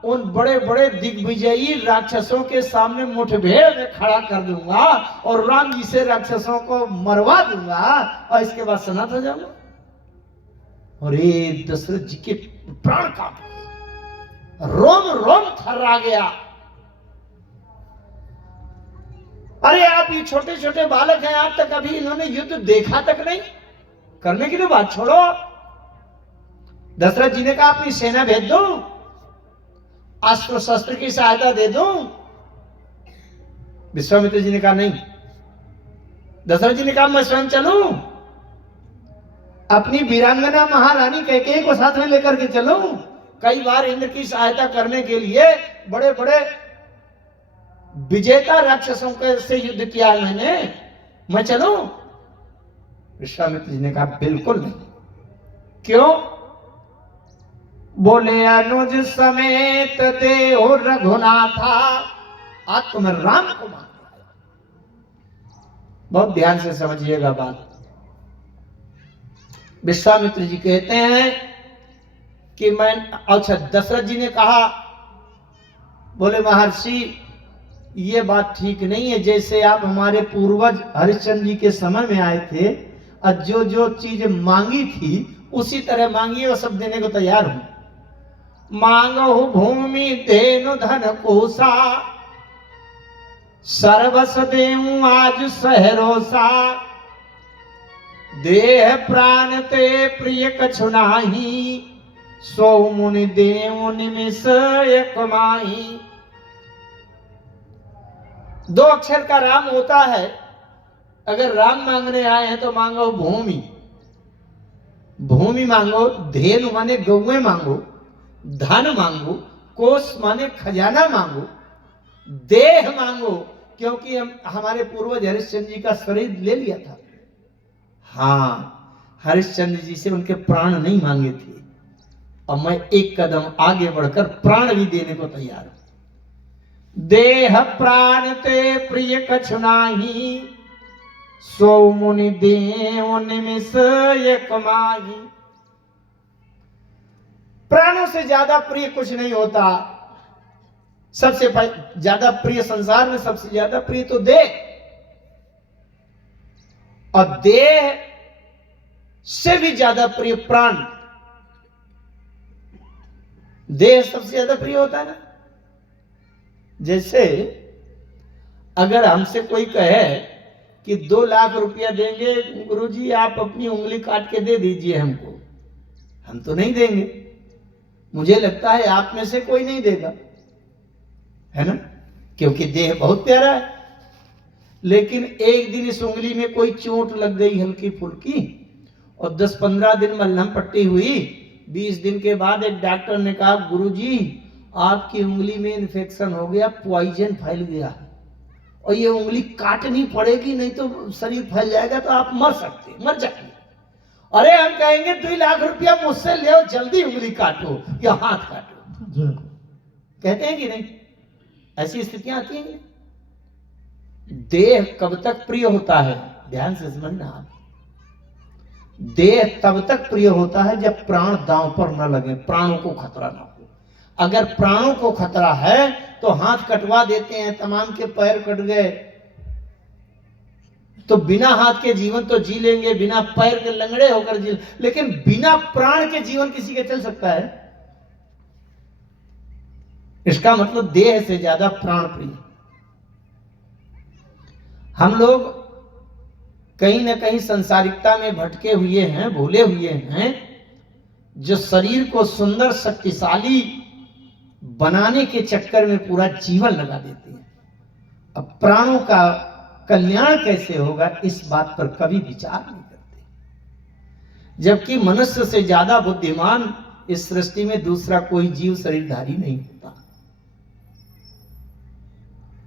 उन बड़े बड़े दिग्विजयी राक्षसों के सामने मुठभेड़ में खड़ा कर दूंगा और राम जी से राक्षसों को मरवा दूंगा और इसके बाद सनात हो जाऊंगा। और ये दशरथ जी के प्राण कांप गए, रोम रोम थर्रा गया। अरे आप ये छोटे छोटे बालक हैं, आप तक अभी इन्होंने युद्ध देखा तक नहीं, करने की तो बात छोड़ो। दशरथ जी ने कहा अपनी सेना भेज दो, अस्त्र शस्त्र की सहायता दे दूं। विश्वामित्र जी ने कहा नहीं। दशरथ जी ने कहा मैं स्वयं चलूं, अपनी वीरांगना महारानी कैकेयी को साथ में लेकर के चलूं। कई बार इंद्र की सहायता करने के लिए बड़े बड़े विजेता राक्षसों से युद्ध किया है मैंने, मैं चलूं? विश्वामित्र जी ने कहा बिल्कुल नहीं। क्यों? बोले अनुज समेत देहु रघुनाथा, आज तुम राम को मान लिया। बहुत ध्यान से समझिएगा बात। विश्वामित्र जी कहते हैं कि मैं, अच्छा दशरथ जी ने कहा, बोले महर्षि ये बात ठीक नहीं है, जैसे आप हमारे पूर्वज हरिश्चंद्र जी के समय में आए थे और जो जो चीज मांगी थी उसी तरह मांगिए और सब देने को तैयार हूं। मांगो भूमि धेनु धन कोसा, सर्वस देऊं आज सहरोसा, देह प्राण ते प्रिय कछु नाही, सो मुनि देव निमिष एक माही। 2 अक्षर का राम होता है। अगर राम मांगने आए हैं तो मांगो भूमि, भूमि मांगो, धेनु माने गौएं मांगो, धन मांगो, कोष माने खजाना मांगो, देह मांगो, क्योंकि हमारे पूर्वज हरिश्चंद्र जी का शरीर ले लिया था। हाँ, हरिश्चंद्र जी से उनके प्राण नहीं मांगे थे और मैं एक कदम आगे बढ़कर प्राण भी देने को तैयार हूं। देह प्राण ते प्रिय कछु नाही, सो मुनि देव निमिष एक माही। प्राणों से ज्यादा प्रिय कुछ नहीं होता। सबसे ज्यादा प्रिय, संसार में सबसे ज्यादा प्रिय तो देह, और देह से भी ज्यादा प्रिय प्राण। देह सबसे ज्यादा प्रिय होता है ना। जैसे अगर हमसे कोई कहे कि 2 लाख रुपया देंगे गुरुजी, आप अपनी उंगली काट के दे दीजिए हमको, हम तो नहीं देंगे। मुझे लगता है आप में से कोई नहीं देगा, है ना, क्योंकि देह बहुत प्यारा है। लेकिन एक दिन इस उंगली में कोई चोट लग गई हल्की फुल्की और 10-15 दिन मलहम पट्टी हुई। 20 दिन के बाद एक डॉक्टर ने कहा गुरुजी आपकी उंगली में इन्फेक्शन हो गया, पॉइजन फैल गया और ये उंगली काटनी पड़ेगी, नहीं तो शरीर फैल जाएगा तो आप मर जाएंगे। अरे हम कहेंगे 2 लाख रुपया मुझसे ले, जल्दी उंगली काटो या हाथ काटो, कहते हैं कि नहीं? ऐसी स्थितियां आती हैं। देह कब तक प्रिय होता है, ध्यान से समझना आप। देह तब तक प्रिय होता है जब प्राण दांव पर न लगे, प्राणों को खतरा ना हो। अगर प्राणों को खतरा है तो हाथ कटवा देते हैं, तमाम के पैर कट गए तो बिना हाथ के जीवन तो जी लेंगे, बिना पैर के लंगड़े होकर जी, लेकिन बिना प्राण के जीवन किसी के चल सकता है? इसका मतलब देह से ज्यादा प्राण प्रिय। हम लोग कहीं ना कहीं संसारिकता में भटके हुए हैं, भूले हुए हैं, जो शरीर को सुंदर शक्तिशाली बनाने के चक्कर में पूरा जीवन लगा देते हैं। अब प्राणों का कल्याण कैसे होगा, इस बात पर कभी विचार नहीं करते। जबकि मनुष्य से ज्यादा बुद्धिमान इस सृष्टि में दूसरा कोई जीव शरीरधारी नहीं होता।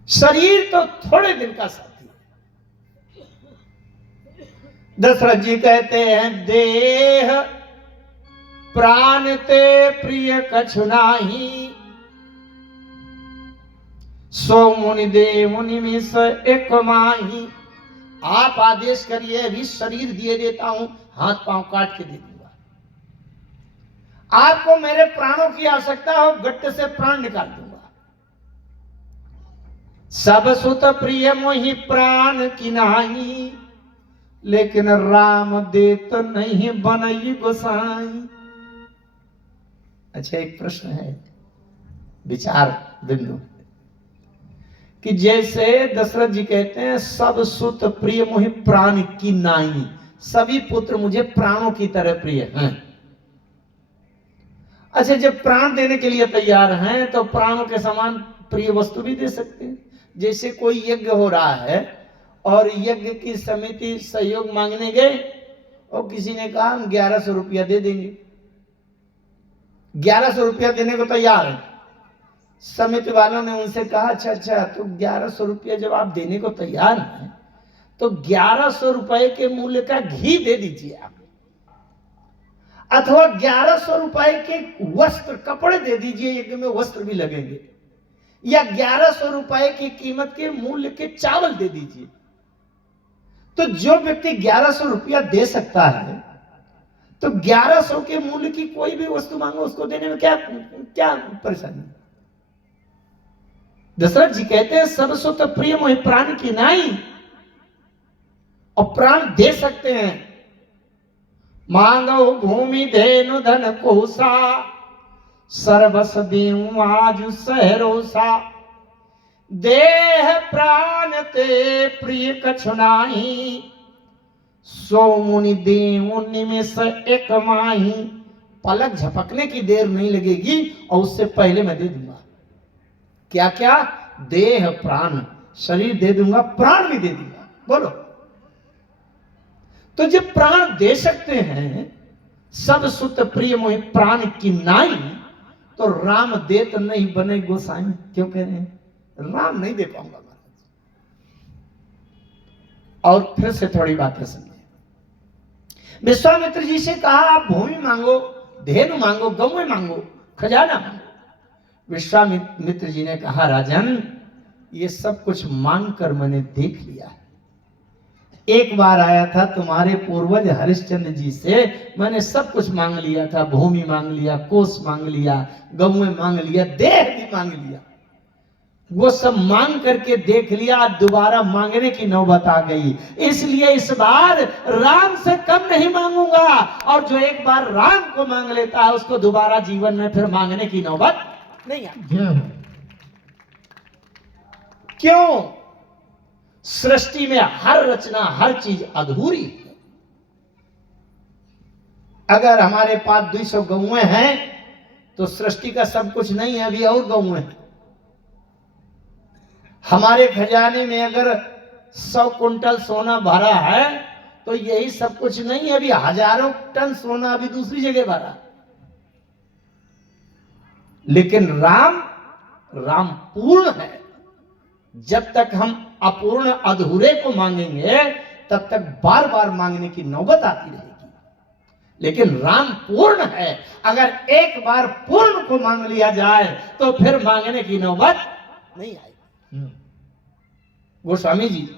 शरीर तो थोड़े दिन का साथी है। दशरथ जी कहते हैं, देह प्राण ते प्रिय कछु नाही, सो मुनि दे मुनि में से एक माही। आप आदेश करिए, अभी शरीर दिए देता हूं, हाथ पांव काट के दे दूंगा। आपको मेरे प्राणों की आवश्यकता हो, गट्टे से प्राण निकाल दूंगा। सब सुत प्रिय मोहि प्राण की नाही, लेकिन राम देत नहीं बनई गोसाई। अच्छा, एक प्रश्न है, विचार बिंदु, कि जैसे दशरथ जी कहते हैं, सब सुत प्रिय मोहि प्राण की नाई, सभी पुत्र मुझे प्राणों की तरह प्रिय हैं। अच्छा, जब प्राण देने के लिए तैयार हैं तो प्राणों के समान प्रिय वस्तु भी दे सकते हैं। जैसे कोई यज्ञ हो रहा है और यज्ञ की समिति सहयोग मांगने गए और किसी ने कहा हम 1100 रुपया दे देंगे, 1100 रुपया देने को तैयार है। समिति वालों ने उनसे कहा, अच्छा तो 1100 रुपया जब आप देने को तैयार हैं तो 1100 रुपए के मूल्य का घी दे दीजिए आप, अथवा 1100 रुपए के वस्त्र कपड़े दे दीजिए, यज्ञ में वस्त्र भी लगेंगे, या 1100 रुपए की कीमत के मूल्य के चावल दे दीजिए। तो जो व्यक्ति 1100 रुपया दे सकता है तो 1100 के मूल्य की कोई भी वस्तु मांगो, उसको देने में क्या परेशानी? दशरथ जी कहते हैं, सब सुत प्रिय मोहि प्राण की नाई, और प्राण दे सकते हैं। मांगो भूमि धेनु धन कोसा, सर्वस देऊं आज सहरोसा, देह प्राण ते प्रिय कछु नाही, सो मुनि देऊं निमिष एक माही। पलक झपकने की देर नहीं लगेगी और उससे पहले मैं दे दूंगा। क्या क्या? देह प्राण, शरीर दे दूंगा, प्राण भी दे दूंगा। बोलो, तो जब प्राण दे सकते हैं, सब सुत प्रिय मोहि प्राण की नाई, तो राम देत नहीं बने गोसाई। क्यों कह रहे हैं? राम नहीं दे पाऊंगा महाराज। और फिर से थोड़ी बातें समझिए। विश्वामित्र जी से कहा, आप भूमि मांगो, धेनु मांगो, गौ मांगो, खजाना मांगो। विश्वामित्र जी ने कहा, राजन ये सब कुछ मांग कर मैंने देख लिया है। एक बार आया था तुम्हारे पूर्वज हरिश्चंद्र जी से, मैंने सब कुछ मांग लिया था, भूमि मांग लिया, कोष मांग लिया, गौएं मांग लिया, देह भी मांग लिया। वो सब मांग करके देख लिया, दोबारा मांगने की नौबत आ गई। इसलिए इस बार राम से कम नहीं मांगूंगा, और जो एक बार राम को मांग लेता है उसको दोबारा जीवन में फिर मांगने की नौबत नहीं आती। क्यों? सृष्टि में हर रचना, हर चीज अधूरी है। अगर हमारे पास 200 गौएं हैं तो सृष्टि का सब कुछ नहीं है, अभी और गौएं हैं। हमारे खजाने में अगर 100 कुंटल सोना भरा है तो यही सब कुछ नहीं है, अभी हजारों टन सोना अभी दूसरी जगह भरा। लेकिन राम पूर्ण है। जब तक हम अपूर्ण अधूरे को मांगेंगे तब तक बार बार मांगने की नौबत आती रहेगी। लेकिन राम पूर्ण है, अगर एक बार पूर्ण को मांग लिया जाए तो फिर मांगने की नौबत नहीं आएगी। गोस्वामी जी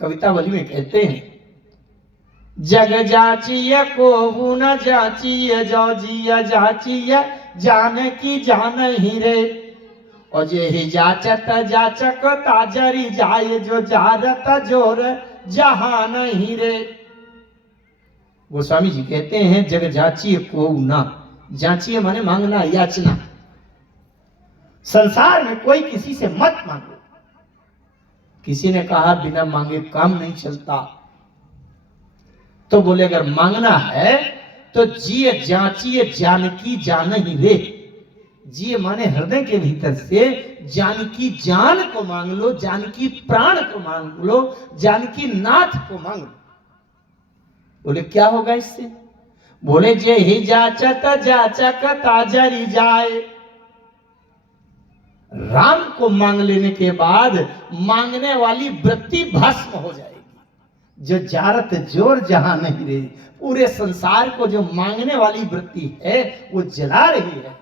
कवितावली में कहते हैं, जग जाचिय को न जाचिय, जो जिया जाचिय जान की जान ही रे, और जे ही जाचत जाचक ताजरी जाए, जो जारत जोर जहां नहीं रे। गोस्वामी जी कहते हैं जग जाचिए को ना, जाचिए माने मांगना, याचना। संसार में कोई किसी से मत मांगो। किसी ने कहा बिना मांगे काम नहीं चलता, तो बोले अगर मांगना है तो जिए जाचिए जानकी जान ही रे। जिए माने हृदय के भीतर से जानकी जान को मांग लो, जानकी प्राण को मांग लो, जानकी नाथ को मांग लो। बोले क्या होगा इससे? बोले जे ही जाचत जाचक ताजरी जाए। राम को मांग लेने के बाद मांगने वाली वृत्ति भस्म हो जाएगी। जो जारत जोर जहां नहीं रही, पूरे संसार को जो मांगने वाली वृत्ति है वो जला रही है।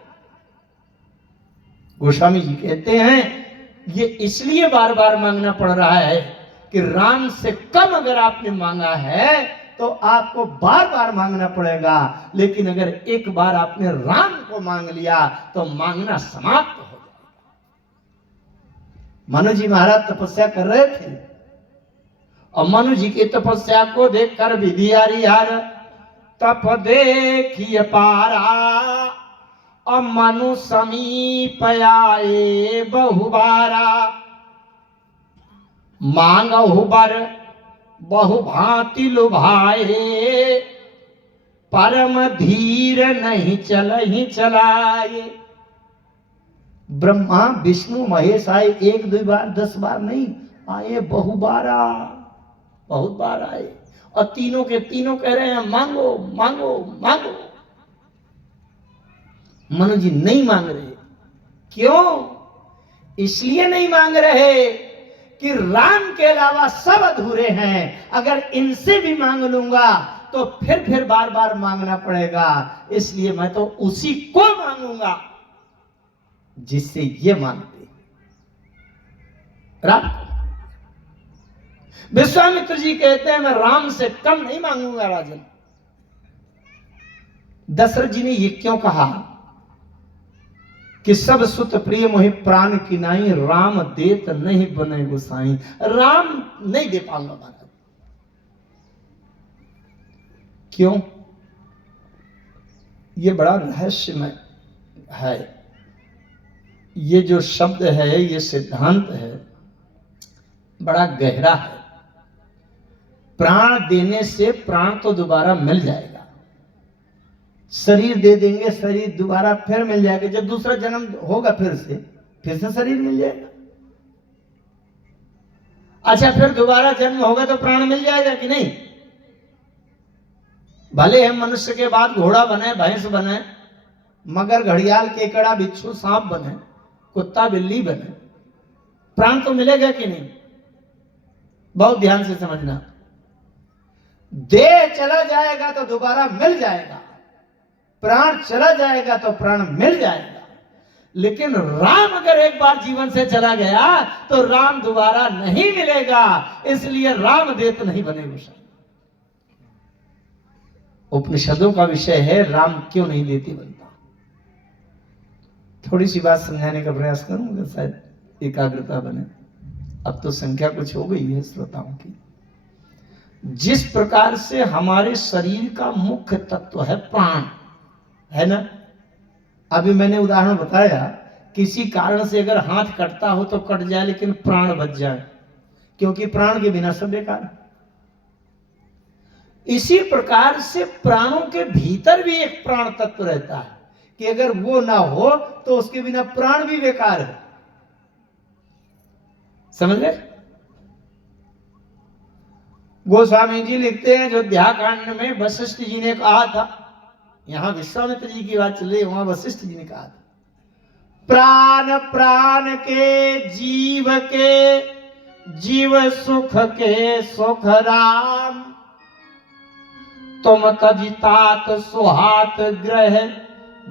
गोस्वामी जी कहते हैं ये इसलिए बार बार मांगना पड़ रहा है कि राम से कम अगर आपने मांगा है तो आपको बार बार मांगना पड़ेगा, लेकिन अगर एक बार आपने राम को मांग लिया तो मांगना समाप्त हो जाएगा। मनु जी महाराज तपस्या कर रहे थे और मनु जी की तपस्या को देखकर विधि हरिहर तप देखिए पारा। और मनु समीप आए बहुबारा, मांगहु बर बहु भांति लुभाए। परम धीर नहीं चलहि चलाए। ब्रह्मा विष्णु महेश आए, 1 2 बार 10 बार नहीं आए, बहुबारा, बहुत बार आए। और तीनों के तीनों कह रहे हैं मांगो मांगो मांगो। मनु जी नहीं मांग रहे। क्यों? इसलिए नहीं मांग रहे कि राम के अलावा सब अधूरे हैं। अगर इनसे भी मांग लूंगा तो फिर बार बार मांगना पड़ेगा, इसलिए मैं तो उसी को मांगूंगा जिससे ये मांगते राम को। विश्वामित्र जी कहते हैं मैं राम से कम नहीं मांगूंगा राजन। दशरथ जी ने ये क्यों कहा कि सब सुत प्रिय मोहि प्राण की नाई, राम देत नहीं बने गोसाई। राम नहीं दे पाऊंगा महाराज। क्यों? ये बड़ा रहस्यमय है। ये जो शब्द है, ये सिद्धांत है, बड़ा गहरा है। प्राण देने से प्राण तो दोबारा मिल जाएगा। शरीर दे देंगे, शरीर दोबारा फिर मिल जाएगा। जब दूसरा जन्म होगा फिर से शरीर मिल जाएगा। अच्छा, फिर दोबारा जन्म होगा तो प्राण मिल जाएगा कि नहीं? भले हम मनुष्य के बाद घोड़ा बने, भैंस बने, मगर, घड़ियाल, केकड़ा, बिच्छू, सांप बने, कुत्ता बिल्ली बने, प्राण तो मिलेगा कि नहीं? बहुत ध्यान से समझना। देह चला जाएगा तो दोबारा मिल जाएगा, प्राण चला जाएगा तो प्राण मिल जाएगा। लेकिन राम अगर एक बार जीवन से चला गया तो राम दोबारा नहीं मिलेगा। इसलिए राम देत नहीं बने गोसाई। उपनिषदों का विषय है राम क्यों नहीं देती बनता। थोड़ी सी बात समझाने का प्रयास करूंगा, शायद एकाग्रता बने। अब तो संख्या कुछ हो गई है श्रोताओं की। जिस प्रकार से हमारे शरीर का मुख्य तत्व है प्राण, है ना? अभी मैंने उदाहरण बताया, किसी कारण से अगर हाथ कटता हो तो कट जाए लेकिन प्राण बच जाए, क्योंकि प्राण के बिना सब बेकार। इसी प्रकार से प्राणों के भीतर भी एक प्राण तत्व रहता है कि अगर वो ना हो तो उसके बिना प्राण भी बेकार है। समझ गए? गोस्वामी जी लिखते हैं अयोध्याकांड में वशिष्ठ जी ने कहा था, यहां विश्वामित्र जी की बात चल रही है, वहां वशिष्ठ जी ने कहा था, प्राण प्राण के जीव सुख के सुख राम, तुम तजितात सुहात ग्रह,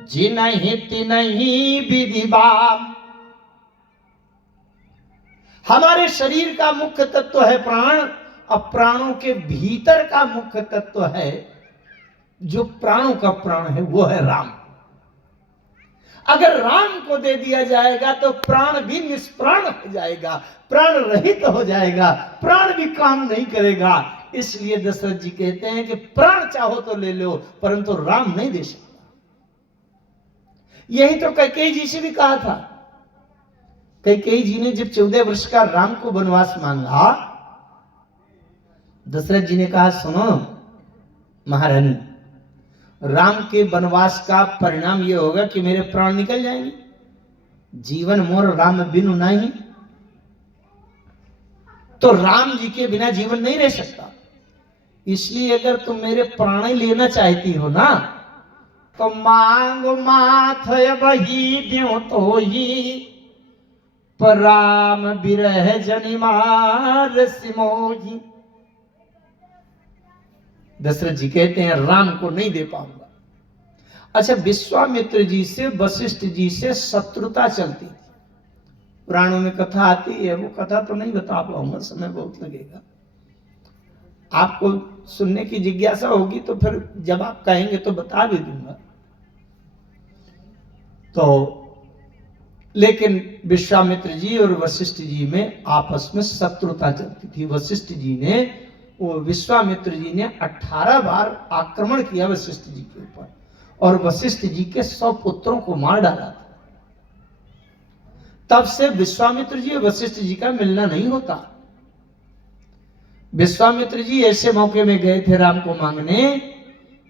जिनहि तिनहि विधि बाम। हमारे शरीर का मुख्य तत्व है प्राण, और प्राणों के भीतर का मुख्य तत्व है, जो प्राणों का प्राण है, वो है राम। अगर राम को दे दिया जाएगा तो प्राण भी निष्प्राण हो जाएगा, प्राण रहित हो जाएगा, प्राण भी काम नहीं करेगा। इसलिए दशरथ जी कहते हैं कि प्राण चाहो तो ले लो, परंतु राम नहीं दे सकता। यही तो कैकेयी जी से भी कहा था। कैकेयी जी ने जब 14 वर्ष का राम को वनवास मांगा, दशरथ जी ने कहा सुनो महारानी, राम के वनवास का परिणाम यह होगा कि मेरे प्राण निकल जाएंगे, जीवन मोर राम बिनु नहीं। तो राम जी के बिना जीवन नहीं रह सकता। इसलिए अगर तुम मेरे प्राण लेना चाहती हो ना, तो मांगो माथ बही द्यो तो ही, पर राम बिरह जनि मार सिमोही। दशरथ जी कहते हैं राम को नहीं दे पाऊंगा। अच्छा, विश्वामित्र जी से वशिष्ठ जी से शत्रुता चलती थी, पुराणों में कथा आती है, वो कथा तो नहीं बता पाऊंगा, समय बहुत लगेगा। आपको सुनने की जिज्ञासा होगी तो फिर जब आप कहेंगे तो बता भी दूंगा। तो लेकिन विश्वामित्र जी और वशिष्ठ जी में आपस में शत्रुता चलती थी। वशिष्ठ जी ने, वो विश्वामित्र जी ने 18 बार आक्रमण किया वशिष्ठ जी के ऊपर, और वशिष्ठ जी के 100 पुत्रों को मार डाला था। तब से विश्वामित्र जी और वशिष्ठ जी का मिलना नहीं होता। विश्वामित्र जी ऐसे मौके में गए थे राम को मांगने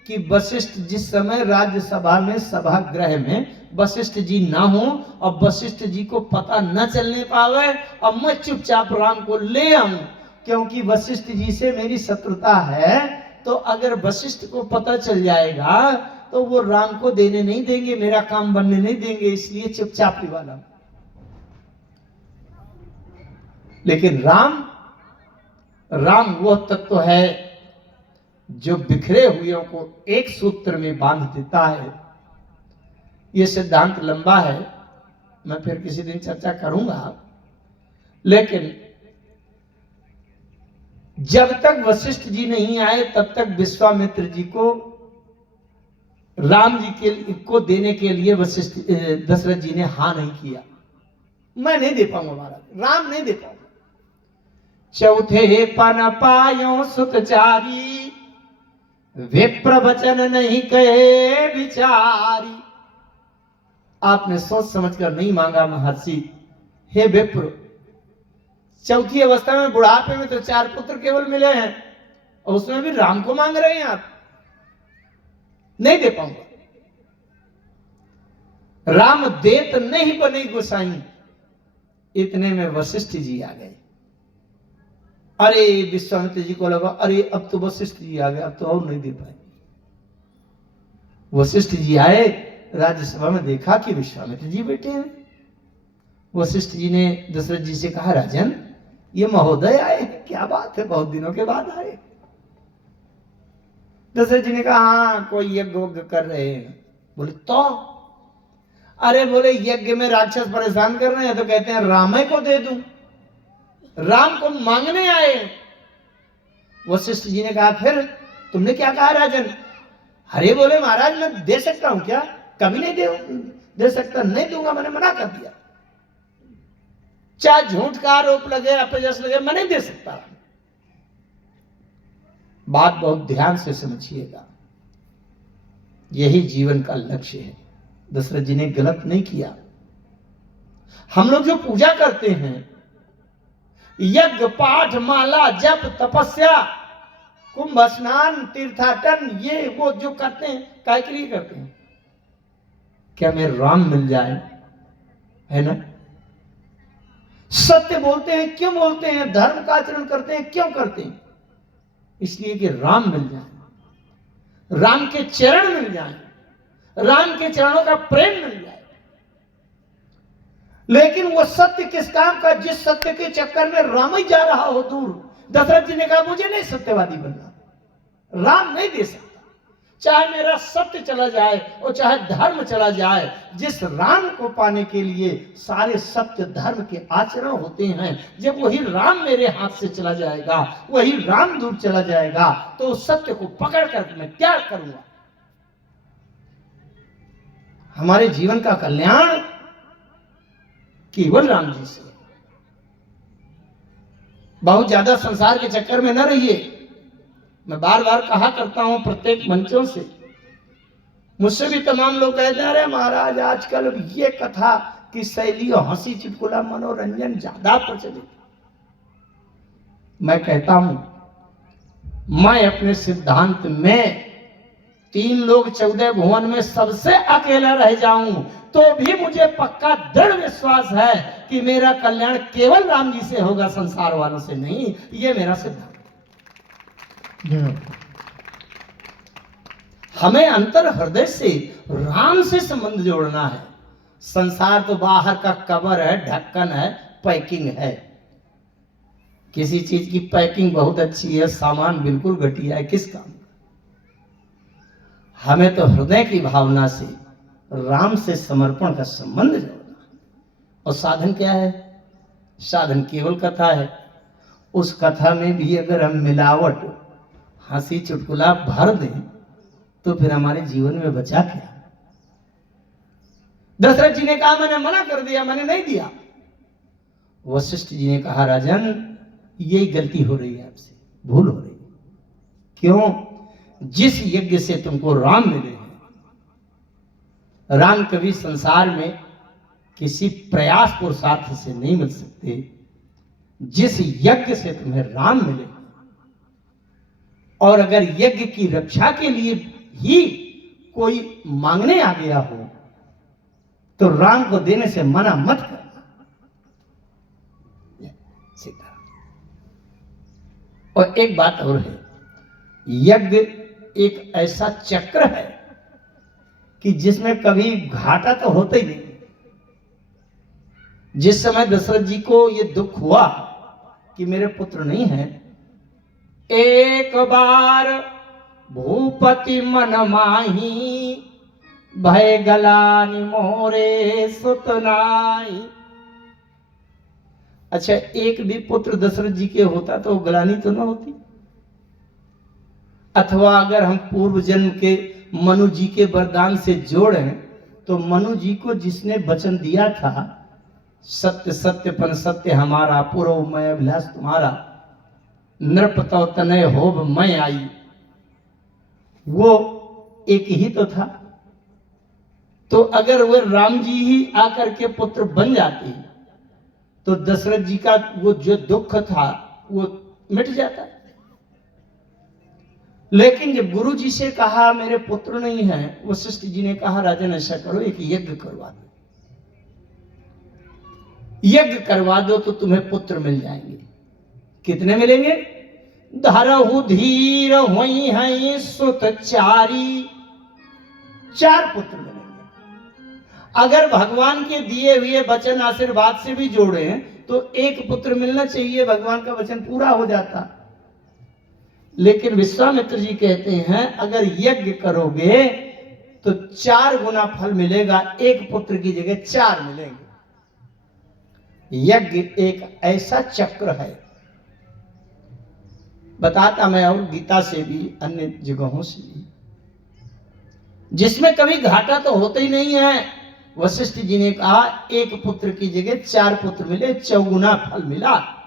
कि वशिष्ठ जिस समय राज्यसभा में सभागृह में वशिष्ठ जी ना हो और वशिष्ठ जी को पता न चलने पावे, अब मैं चुपचाप राम को ले आऊं, क्योंकि वशिष्ठ जी से मेरी शत्रुता है। तो अगर वशिष्ठ को पता चल जाएगा तो वो राम को देने नहीं देंगे, मेरा काम बनने नहीं देंगे, इसलिए चुपचाप लिवा लाऊं। लेकिन राम वह तत्व है जो बिखरे हुए को एक सूत्र में बांध देता है। यह सिद्धांत लंबा है, मैं फिर किसी दिन चर्चा करूंगा। लेकिन जब तक वशिष्ठ जी नहीं आए तब तक विश्वामित्र जी को राम जी को देने के लिए वशिष्ठ दशरथ जी ने हां नहीं किया। मैं नहीं दे पाऊंगा महाराज, राम नहीं दे पाऊंगा। चौथे पन पायो सुतचारी, विप्र वचन नहीं कहे विचारी। आपने सोच समझकर नहीं मांगा महर्षि। हे विप्र, चौथी अवस्था में बुढ़ापे में तो 4 पुत्र केवल मिले हैं, और उसमें भी राम को मांग रहे हैं आप। नहीं दे पाऊंगा। राम देत नहीं बने गोसाई। इतने में वशिष्ठ जी आ गए। अरे विश्वामित्र जी को लगा अरे अब तो वशिष्ठ जी आ गए, अब तो और नहीं दे पाए। वशिष्ठ जी आए, राज्यसभा में देखा कि विश्वामित्र जी बैठे हैं। वशिष्ठ जी ने दशरथ जी से कहा राजन, ये महोदय आए, क्या बात है, बहुत दिनों के बाद आए। दशरथ जी ने कहा हाँ कोई यज्ञ कर रहे हैं। बोले तो? अरे बोले यज्ञ में राक्षस परेशान कर रहे हैं तो कहते हैं राम को दे दूं, राम को मांगने आए। वशिष्ठ जी ने कहा फिर तुमने क्या कहा राजन? अरे बोले महाराज मैं दे सकता हूं क्या? कभी नहीं दे सकता, नहीं दूंगा, मैंने मना कर दिया। चाहे झूठ का आरोप लगे, अपजस लगे, मैं नहीं दे सकता। बात बहुत ध्यान से समझिएगा, यही जीवन का लक्ष्य है। दशरथ जी ने गलत नहीं किया। हम लोग जो पूजा करते हैं, यज्ञ पाठ माला जप तपस्या कुंभ स्नान तीर्थाटन, ये वो जो करते हैं काय के लिए करते हैं? क्या मेरे राम मिल जाए, है ना? सत्य बोलते हैं, क्यों बोलते हैं? धर्म का आचरण करते हैं, क्यों करते हैं? इसलिए कि राम मिल जाए, राम के चरण मिल जाए, राम के चरणों का प्रेम मिल जाए। लेकिन वो सत्य किस काम का, जिस सत्य के चक्कर में राम ही जा रहा हो दूर। दशरथ जी ने कहा मुझे नहीं सत्यवादी बनना, राम नहीं दे सकता। चाहे मेरा सत्य चला जाए और चाहे धर्म चला जाए, जिस राम को पाने के लिए सारे सत्य धर्म के आचरण होते हैं, जब वही राम मेरे हाथ से चला जाएगा, वही राम दूर चला जाएगा, तो उस सत्य को पकड़ कर मैं क्या करूंगा? हमारे जीवन का कल्याण केवल राम जी से। बहुत ज्यादा संसार के चक्कर में न रहिए। मैं बार बार कहा करता हूं प्रत्येक मंचों से, मुझसे भी तमाम लोग कहते हैं अरे महाराज आजकल ये कथा की शैली और हंसी चुटकुला मनोरंजन ज्यादा प्रचलित। मैं कहता हूं मैं अपने सिद्धांत में 3 लोग 14 भुवन में सबसे अकेला रह जाऊं तो भी मुझे पक्का दृढ़ विश्वास है कि मेरा कल्याण केवल राम जी से होगा, संसार वालों से नहीं। ये मेरा सिद्धांत। हमें अंतर हृदय से राम से संबंध जोड़ना है। संसार तो बाहर का कवर है, ढक्कन है, पैकिंग है। किसी चीज की पैकिंग बहुत अच्छी है, सामान बिल्कुल घटिया है, किस काम? हमें तो हृदय की भावना से राम से समर्पण का संबंध जोड़ना है। और साधन क्या है? साधन केवल कथा है। उस कथा में भी अगर हम मिलावट, हंसी चुटकुला भर दें तो फिर हमारे जीवन में बचा क्या? दशरथ जी ने कहा मैंने मना कर दिया, मैंने नहीं दिया। वशिष्ठ जी ने कहा राजन यही गलती हो रही है आपसे, भूल हो रही है। क्यों? जिस यज्ञ से तुमको राम मिले हैं, राम कभी संसार में किसी प्रयास पुरुषार्थ से नहीं मिल सकते। जिस यज्ञ से तुम्हें राम मिले, और अगर यज्ञ की रक्षा के लिए ही कोई मांगने आ गया हो तो राम को देने से मना मत करना। सीधा। और एक बात और है, यज्ञ एक ऐसा चक्र है कि जिसमें कभी घाटा तो होता ही नहीं। जिस समय दशरथ जी को यह दुख हुआ कि मेरे पुत्र नहीं है, एक बार भूपति मन माही भय गलानि मोरे सुत नाई। अच्छा, एक भी पुत्र दशरथ जी के होता तो गलानी तो ना होती। अथवा अगर हम पूर्व जन्म के मनु जी के वरदान से जोड़ें तो मनु जी को जिसने वचन दिया था, सत्य सत्य पन सत्य हमारा, पूर्व मैं अभिलाष तुम्हारा, नृपतौ तनय होब मैं आई, वो एक ही तो था। तो अगर वह राम जी ही आकर के पुत्र बन जाते तो दशरथ जी का वो जो दुख था वो मिट जाता। लेकिन जब गुरु जी से कहा मेरे पुत्र नहीं है, वशिष्ठ जी ने कहा राजन ऐसा करो, एक यज्ञ करवा दो। यज्ञ करवा दो तो तुम्हें पुत्र मिल जाएंगे। कितने मिलेंगे? धरहु धीर हुई है सुत चारी, 4 पुत्र मिलेंगे। अगर भगवान के दिए हुए वचन आशीर्वाद से भी जोड़े तो 1 पुत्र मिलना चाहिए, भगवान का वचन पूरा हो जाता। लेकिन विश्वामित्र जी कहते हैं अगर यज्ञ करोगे तो 4 गुना फल मिलेगा, 1 पुत्र की जगह 4 मिलेंगे। यज्ञ एक ऐसा चक्र है, बताता मैं और गीता से भी अन्य जगहों से भी, जिसमें कभी घाटा तो होता ही नहीं है। वशिष्ठ जी ने कहा 1 पुत्र की जगह 4 पुत्र मिले, 4 गुना फल मिला।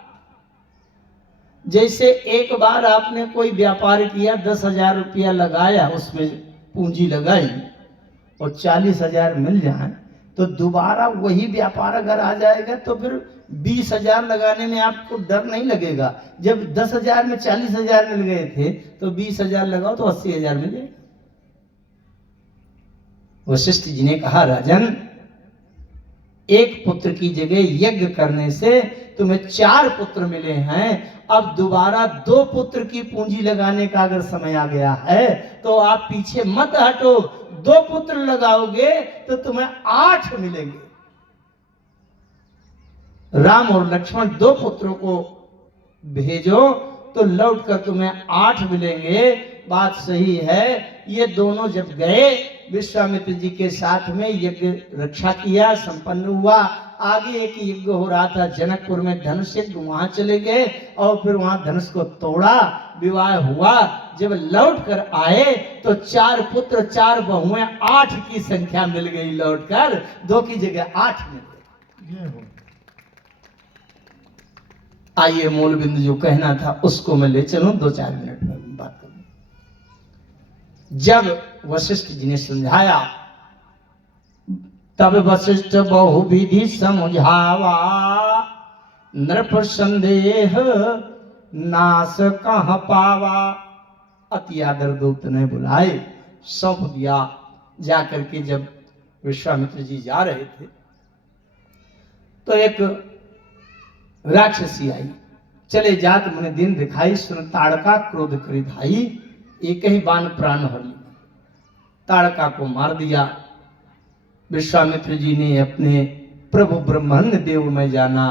जैसे एक बार आपने कोई व्यापार किया, 10,000 रुपया लगाया, उसमें पूंजी लगाई और 40,000 मिल जाए तो दोबारा वही व्यापार अगर आ जाएगा तो फिर 20,000 लगाने में आपको डर नहीं लगेगा। जब 10,000 में 40,000 मिल गए थे तो 20,000 लगाओ तो 80,000 मिले। वशिष्ठ जी ने कहा राजन 1 पुत्र की जगह यज्ञ करने से तुम्हें 4 पुत्र मिले हैं। अब दोबारा 2 पुत्र की पूंजी लगाने का अगर समय आ गया है तो आप पीछे मत हटो, 2 पुत्र लगाओगे तो तुम्हें 8 मिलेंगे। राम और लक्ष्मण 2 पुत्रों को भेजो तो लौटकर तुम्हें 8 मिलेंगे। बात सही है। ये दोनों जब गए विश्वामित्र जी के साथ में यज्ञ रक्षा किया, संपन्न हुआ, आगे एक यज्ञ हो रहा था जनकपुर में, धनुष यज्ञ, वहां चले गए और फिर वहां धनुष को तोड़ा, विवाह हुआ। जब लौट कर आए तो 4 पुत्र 4 बहुएं, 8 की संख्या मिल गई। लौटकर 2 की जगह 8 मिल गई। ये हो आइए मूल बिंदु जो कहना था उसको मैं ले चलूं, 2-4 मिनट में बात करूं। जब वशिष्ठ जी ने समझाया तब वशिष्ठ बहुविधि समझावा, नृप संदेह नाश कहाँ पावा। अति आदर दूत ने बुलाए, सौंप दिया। जाकर के जब विश्वामित्र जी जा रहे थे तो एक राक्षसी आई, चले जात मन दिन दिखाई, सुन ताड़का क्रोध करी धाई, एक ही बाण प्राण हर ली। ताड़का को मार दिया। विश्वामित्र जी ने अपने प्रभु ब्रह्मण्य देव में जाना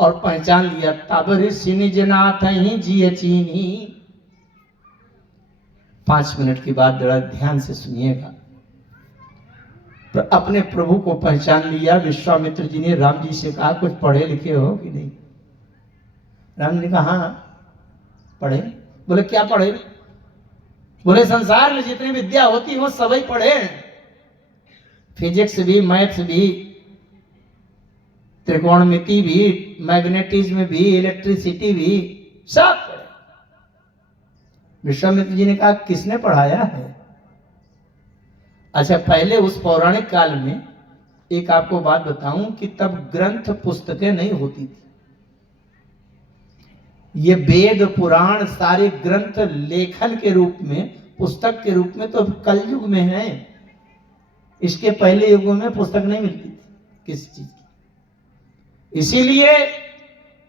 और पहचान लिया, तब ऋषि निज नाथ ही जिय चीन्ही। 5 मिनट की बात जरा ध्यान से सुनिएगा। अपने प्रभु को पहचान लिया। विश्वामित्र जी ने राम जी से कहा, कुछ पढ़े लिखे हो कि नहीं? राम जी ने कहा, हाँ पढ़े। बोले क्या पढ़े? बोले संसार में जितनी विद्या होती हो सभी पढ़े, फिजिक्स भी, मैथ्स भी, त्रिकोणमिति भी, मैग्नेटिज्म भी, इलेक्ट्रिसिटी भी, सब पढ़े। विश्वामित्र जी ने कहा, किसने पढ़ाया है? अच्छा, पहले उस पौराणिक काल में एक आपको बात बताऊं कि तब ग्रंथ पुस्तकें नहीं होती थी। ये वेद पुराण सारे ग्रंथ लेखन के रूप में, पुस्तक के रूप में तो कलयुग में है। इसके पहले युगों में पुस्तक नहीं मिलती थी किसी चीज की। इसीलिए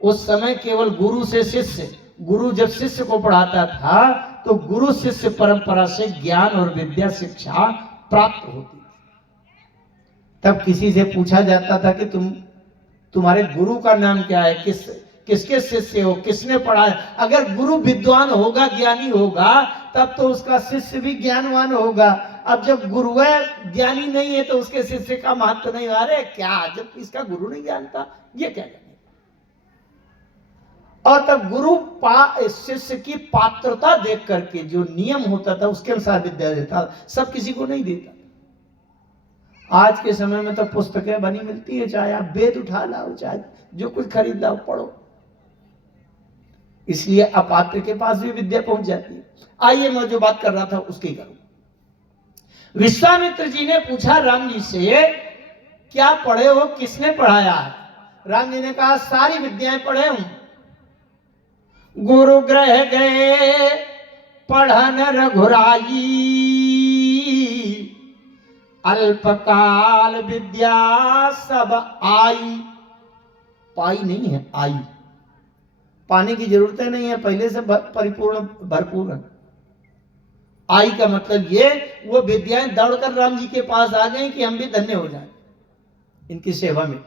उस समय केवल गुरु से शिष्य, गुरु जब शिष्य को पढ़ाता था तो गुरु शिष्य परंपरा से ज्ञान और विद्या शिक्षा प्राप्त होती थी। तब किसी से पूछा जाता था कि तुम्हारे गुरु का नाम क्या है, किसके शिष्य हो, किसने पढ़ाया? अगर गुरु विद्वान होगा, ज्ञानी होगा, तब तो उसका शिष्य भी ज्ञानवान होगा। अब जब गुरु है ज्ञानी नहीं है तो उसके शिष्य का महत्व नहीं। अरे क्या, जब इसका गुरु नहीं जानता ये क्या जाने। और तब गुरु शिष्य की पात्रता देख करके जो नियम होता था उसके अनुसार विद्या देता, सब किसी को नहीं देता। आज के समय में तो पुस्तकें बनी मिलती है, चाहे आप वेद उठा लाओ, चाहे जो कुछ खरीद लाओ, पढ़ो। इसलिए अपात्र के पास भी विद्या पहुंच जाती है। आइए मैं जो बात कर रहा था उसकी करूं। विश्वामित्र जी ने पूछा राम जी से, क्या पढ़े हो, किसने पढ़ाया है? राम जी ने कहा, सारी विद्याएं पढ़े हूं। गुरु ग्रह गए पढ़न रघुराई, अल्पकाल विद्या सब आई। पाई नहीं है, आई। पाने की जरूरत नहीं है, पहले से परिपूर्ण भरपूर है। आई का मतलब ये, वो विद्याएं दौड़कर राम जी के पास आ गए कि हम भी धन्य हो जाए इनकी सेवा में।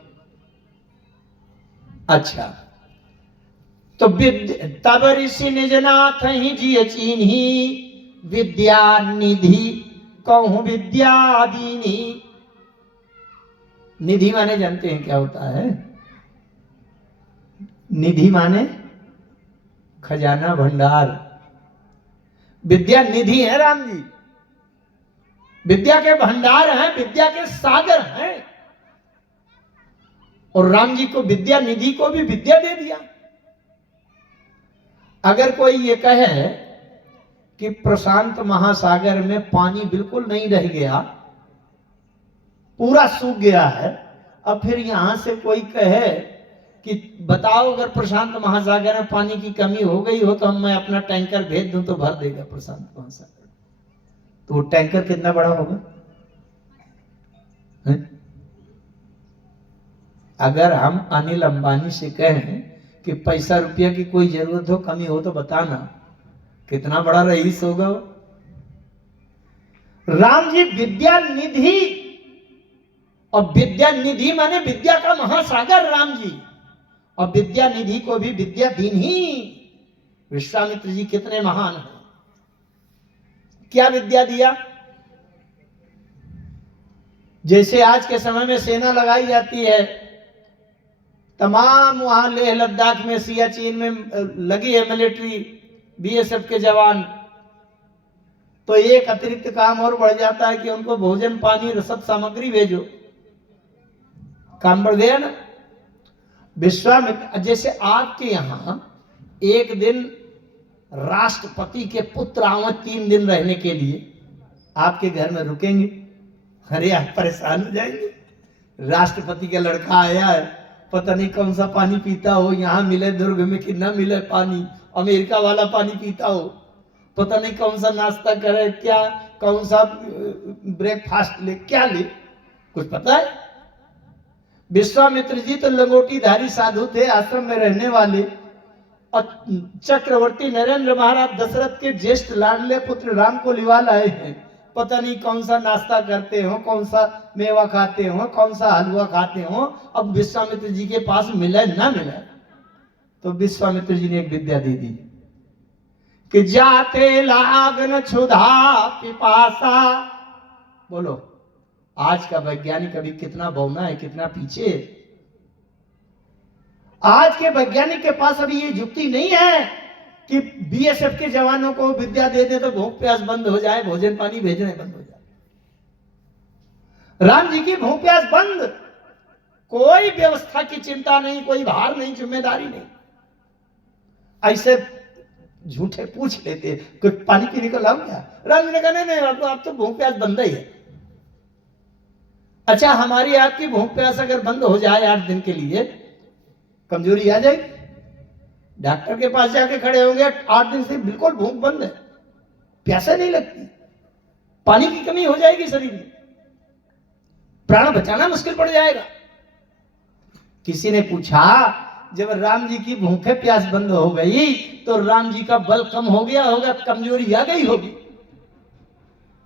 अच्छा, तो तब ऋषि निज नाथ ही जिय चीन्ही, विद्या निधि कहूं विद्या दीनी। निधि माने जानते हैं क्या होता है? निधि माने खजाना, भंडार। विद्या निधि है राम जी, विद्या के भंडार हैं, विद्या के सागर हैं। और राम जी को विद्या निधि को भी विद्या दे दिया। अगर कोई ये कहे कि प्रशांत महासागर में पानी बिल्कुल नहीं रह गया, पूरा सूख गया है, अब फिर यहां से कोई कहे कि बताओ अगर प्रशांत महासागर में पानी की कमी हो गई हो तो मैं अपना टैंकर भेज दूं तो भर देगा प्रशांत महासागर। तो वो टैंकर कितना बड़ा होगा है? अगर हम अनिल अंबानी से कहें कि पैसा रुपया की कोई जरूरत हो, कमी हो तो बताना, कितना बड़ा रईस होगा वो। राम जी विद्या निधि, और विद्या निधि माने विद्या का महासागर राम जी, और विद्या निधि को भी विद्या दीन ही। विश्वामित्र जी कितने महान हैं। क्या विद्या दिया? जैसे आज के समय में सेना लगाई जाती है तमाम वहां लेह लद्दाख में सियाचिन में लगी है मिलिट्री, बीएसएफ के जवान। तो एक अतिरिक्त काम और बढ़ जाता है कि उनको भोजन पानी रसद सामग्री भेजो, काम बढ़ गया ना। विश्वामित्र, जैसे आपके यहां एक दिन राष्ट्रपति के पुत्र आवे 3 दिन रहने के लिए, आपके घर में रुकेंगे? अरे आप परेशान हो जाएंगे। राष्ट्रपति का लड़का आया है, पता नहीं कौन सा पानी पीता हो, यहाँ मिले दुर्ग में कि ना मिले पानी, अमेरिका वाला पानी पीता हो, पता नहीं कौन सा नाश्ता करे, क्या कौन सा ब्रेकफास्ट ले, क्या ले, कुछ पता है? विश्वामित्र जी तो लंगोटीधारी साधु थे, आश्रम में रहने वाले, और चक्रवर्ती नरेंद्र महाराज दशरथ के ज्येष्ठ लाडले पुत्र राम को लिवा लाए हैं। पता नहीं कौन सा नाश्ता करते हो, कौन सा मेवा खाते हो, कौन सा हलवा खाते हो। अब विश्वामित्र जी के पास मिले ना मिले, तो विश्वामित्र जी ने एक विद्या दे दी कि जाते लागन क्षुधा पिपासा। बोलो, आज का वैज्ञानिक अभी कितना बौना है, कितना पीछे है। आज के वैज्ञानिक के पास अभी ये युक्ति नहीं है कि बीएसएफ के जवानों को विद्या दे दे तो भूख प्यास बंद हो जाए, भोजन पानी भेजने बंद हो जाए। राम जी की भूख प्यास बंद, कोई व्यवस्था की चिंता नहीं, कोई भार नहीं, जिम्मेदारी नहीं। ऐसे झूठे पूछ लेते कुछ पानी पीने को लाऊं क्या? राम जी ने कहा नहीं, आप तो भूख प्यास बंद ही है। अच्छा, हमारी आपकी भूख प्यास अगर बंद हो जाए 8 दिन के लिए, कमजोरी आ जाएगी। डॉक्टर के पास जाके खड़े होंगे, 8 दिन से बिल्कुल भूख बंद है, प्यासा नहीं लगती, पानी की कमी हो जाएगी शरीर में, प्राण बचाना मुश्किल पड़ जाएगा। किसी ने पूछा, जब राम जी की भूखे प्यास बंद हो गई तो राम जी का बल कम हो गया होगा, कमजोरी आ गई होगी?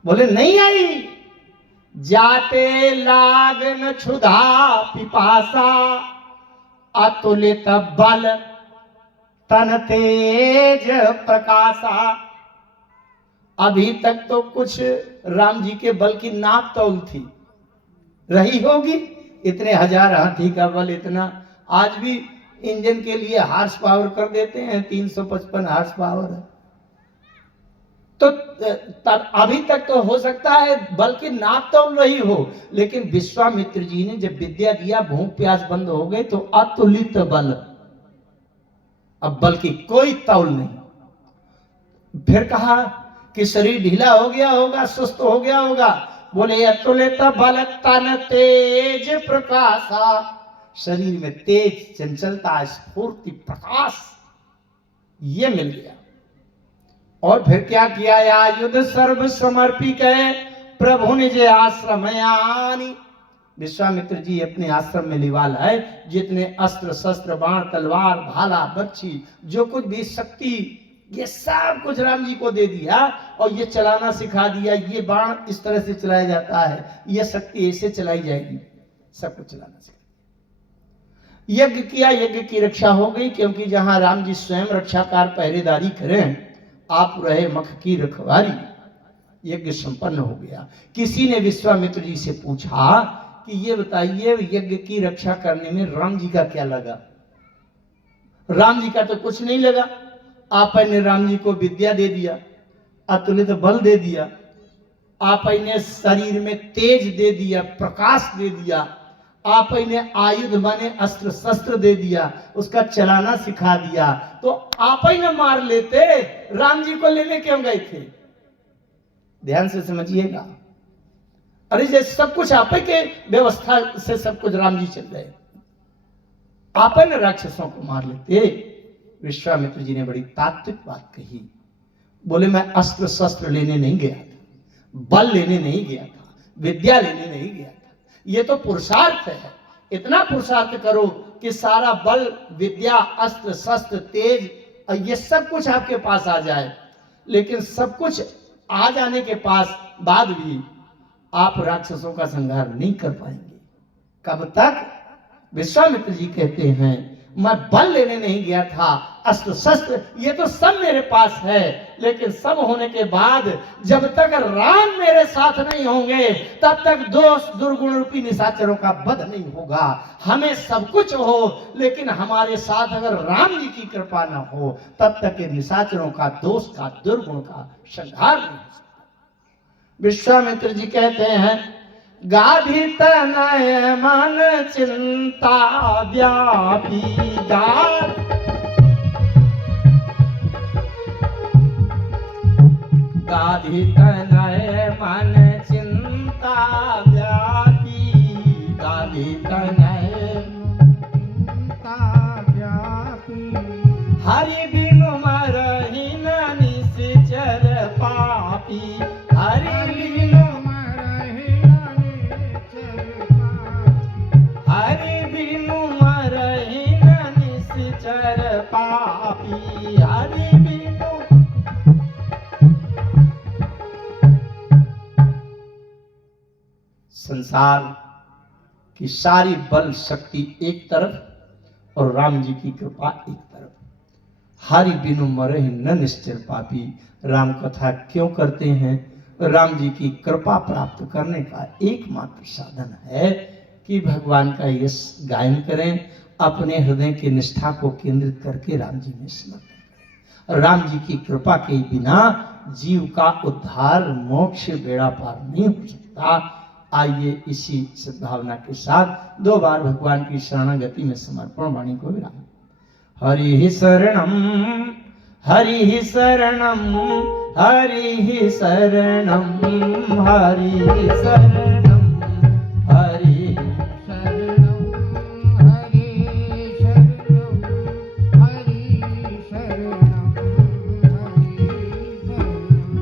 बोले नहीं आई। जाते लागन क्षुधा पिपासा, अतुलित बल तन तेज प्रकाशा। अभी तक तो कुछ राम जी के बल की नाप तौल थी, रही होगी, इतने 1000 हाथी का बल, इतना। आज भी इंजन के लिए हार्स पावर कर देते हैं, 355 हार्स पावर है। तो तब अभी तक तो हो सकता है बल की नाप तौल रही हो, लेकिन विश्वामित्र जी ने जब विद्या दिया, भूख प्यास बंद हो गई, तो अतुलित बल, अब बल की कोई तौल नहीं। फिर कहा कि शरीर ढीला हो गया होगा, सुस्त हो गया होगा। बोले अतुलित बल तन तेज प्रकाशा, शरीर में तेज, चंचलता, स्फूर्ति, प्रकाश ये मिल गया। और फिर क्या किया? आयुध सर्व समर्पी गए प्रभु निज आश्रम आनी। विश्वामित्र जी अपने आश्रम में लिवा लाए, जितने अस्त्र शस्त्र, बाण, तलवार, भाला, बच्ची, जो कुछ भी शक्ति, ये सब कुछ राम जी को दे दिया, और ये चलाना सिखा दिया। ये बाण इस तरह से चलाया जाता है, ये शक्ति ऐसे चलाई जाएगी, सब कुछ चलाना सिखा। यज्ञ किया, यज्ञ की रक्षा हो गई, क्योंकि जहां राम जी स्वयं रक्षाकार पहरेदारी करें, आप रहे मख की रखवारी। यज्ञ संपन्न हो गया। किसी ने विश्वामित्र जी से पूछा कि ये बताइए, यज्ञ की रक्षा करने में राम जी का क्या लगा? राम जी का तो कुछ नहीं लगा। आपने राम जी को विद्या दे दिया, अतुलित बल दे दिया, आपने शरीर में तेज दे दिया, प्रकाश दे दिया, आपने आयुध माने अस्त्र शस्त्र दे दिया, उसका चलाना सिखा दिया, तो आप ही न मार लेते, राम जी को लेने क्यों गए थे? ध्यान से समझिएगा। अरे ये सब कुछ आप ही के व्यवस्था से सब कुछ राम जी चल रहे, आप ही न राक्षसों को मार लेते। विश्वामित्र जी ने बड़ी तात्विक बात कही। बोले मैं अस्त्र शस्त्र लेने नहीं गया था, बल लेने नहीं गया था, विद्या लेने नहीं गया था, ये तो पुरुषार्थ है। इतना पुरुषार्थ करो कि सारा बल, विद्या, अस्त्र शस्त्र, तेज, ये सब कुछ आपके पास आ जाए। लेकिन सब कुछ आ जाने के बाद भी आप राक्षसों का संहार नहीं कर पाएंगे। कब तक? विश्वामित्र जी कहते हैं मैं बल लेने नहीं गया था, अस्त्र शस्त्र ये तो सब मेरे पास है, लेकिन सब होने के बाद जब तक राम मेरे साथ नहीं होंगे तब तक दोष दुर्गुण रूपी निशाचरों का वध नहीं होगा। हमें सब कुछ हो लेकिन हमारे साथ अगर राम जी की कृपा न हो तब तक ये निशाचरों का दोष का दुर्गुण का संहार नहीं हो सकता। विश्वामित्र जी कहते हैं गाधी तनय मन चिंता व्यापी गाधी तनय मन चिंता व्यापी गाधी तनय चिंता व्यापी हरि बिनु मरहि न निश्चर पापी हरि बिनु हरि बिनु मरहि न निश्चर पापी हरि बिनु। संसार की सारी बल शक्ति एक तरफ और राम जी की कृपा एक तरफ। हरि बिनु मरहि न निश्चर पापी, राम कथा क्यों करते हैं? राम जी की कृपा प्राप्त करने का एकमात्र साधन है कि भगवान का यश गायन करें, अपने हृदय की निष्ठा को केंद्रित करके राम जी में समर्पण करें। राम जी की कृपा के बिना जीव का उद्धार मोक्ष बेड़ा पार नहीं हो सकता। आइए इसी सद्भावना के साथ 2 बार भगवान की शरणागति में समर्पण वाणी को विराम। हरि शरणम हरि शरणम हरि शरणम हरि शरणम।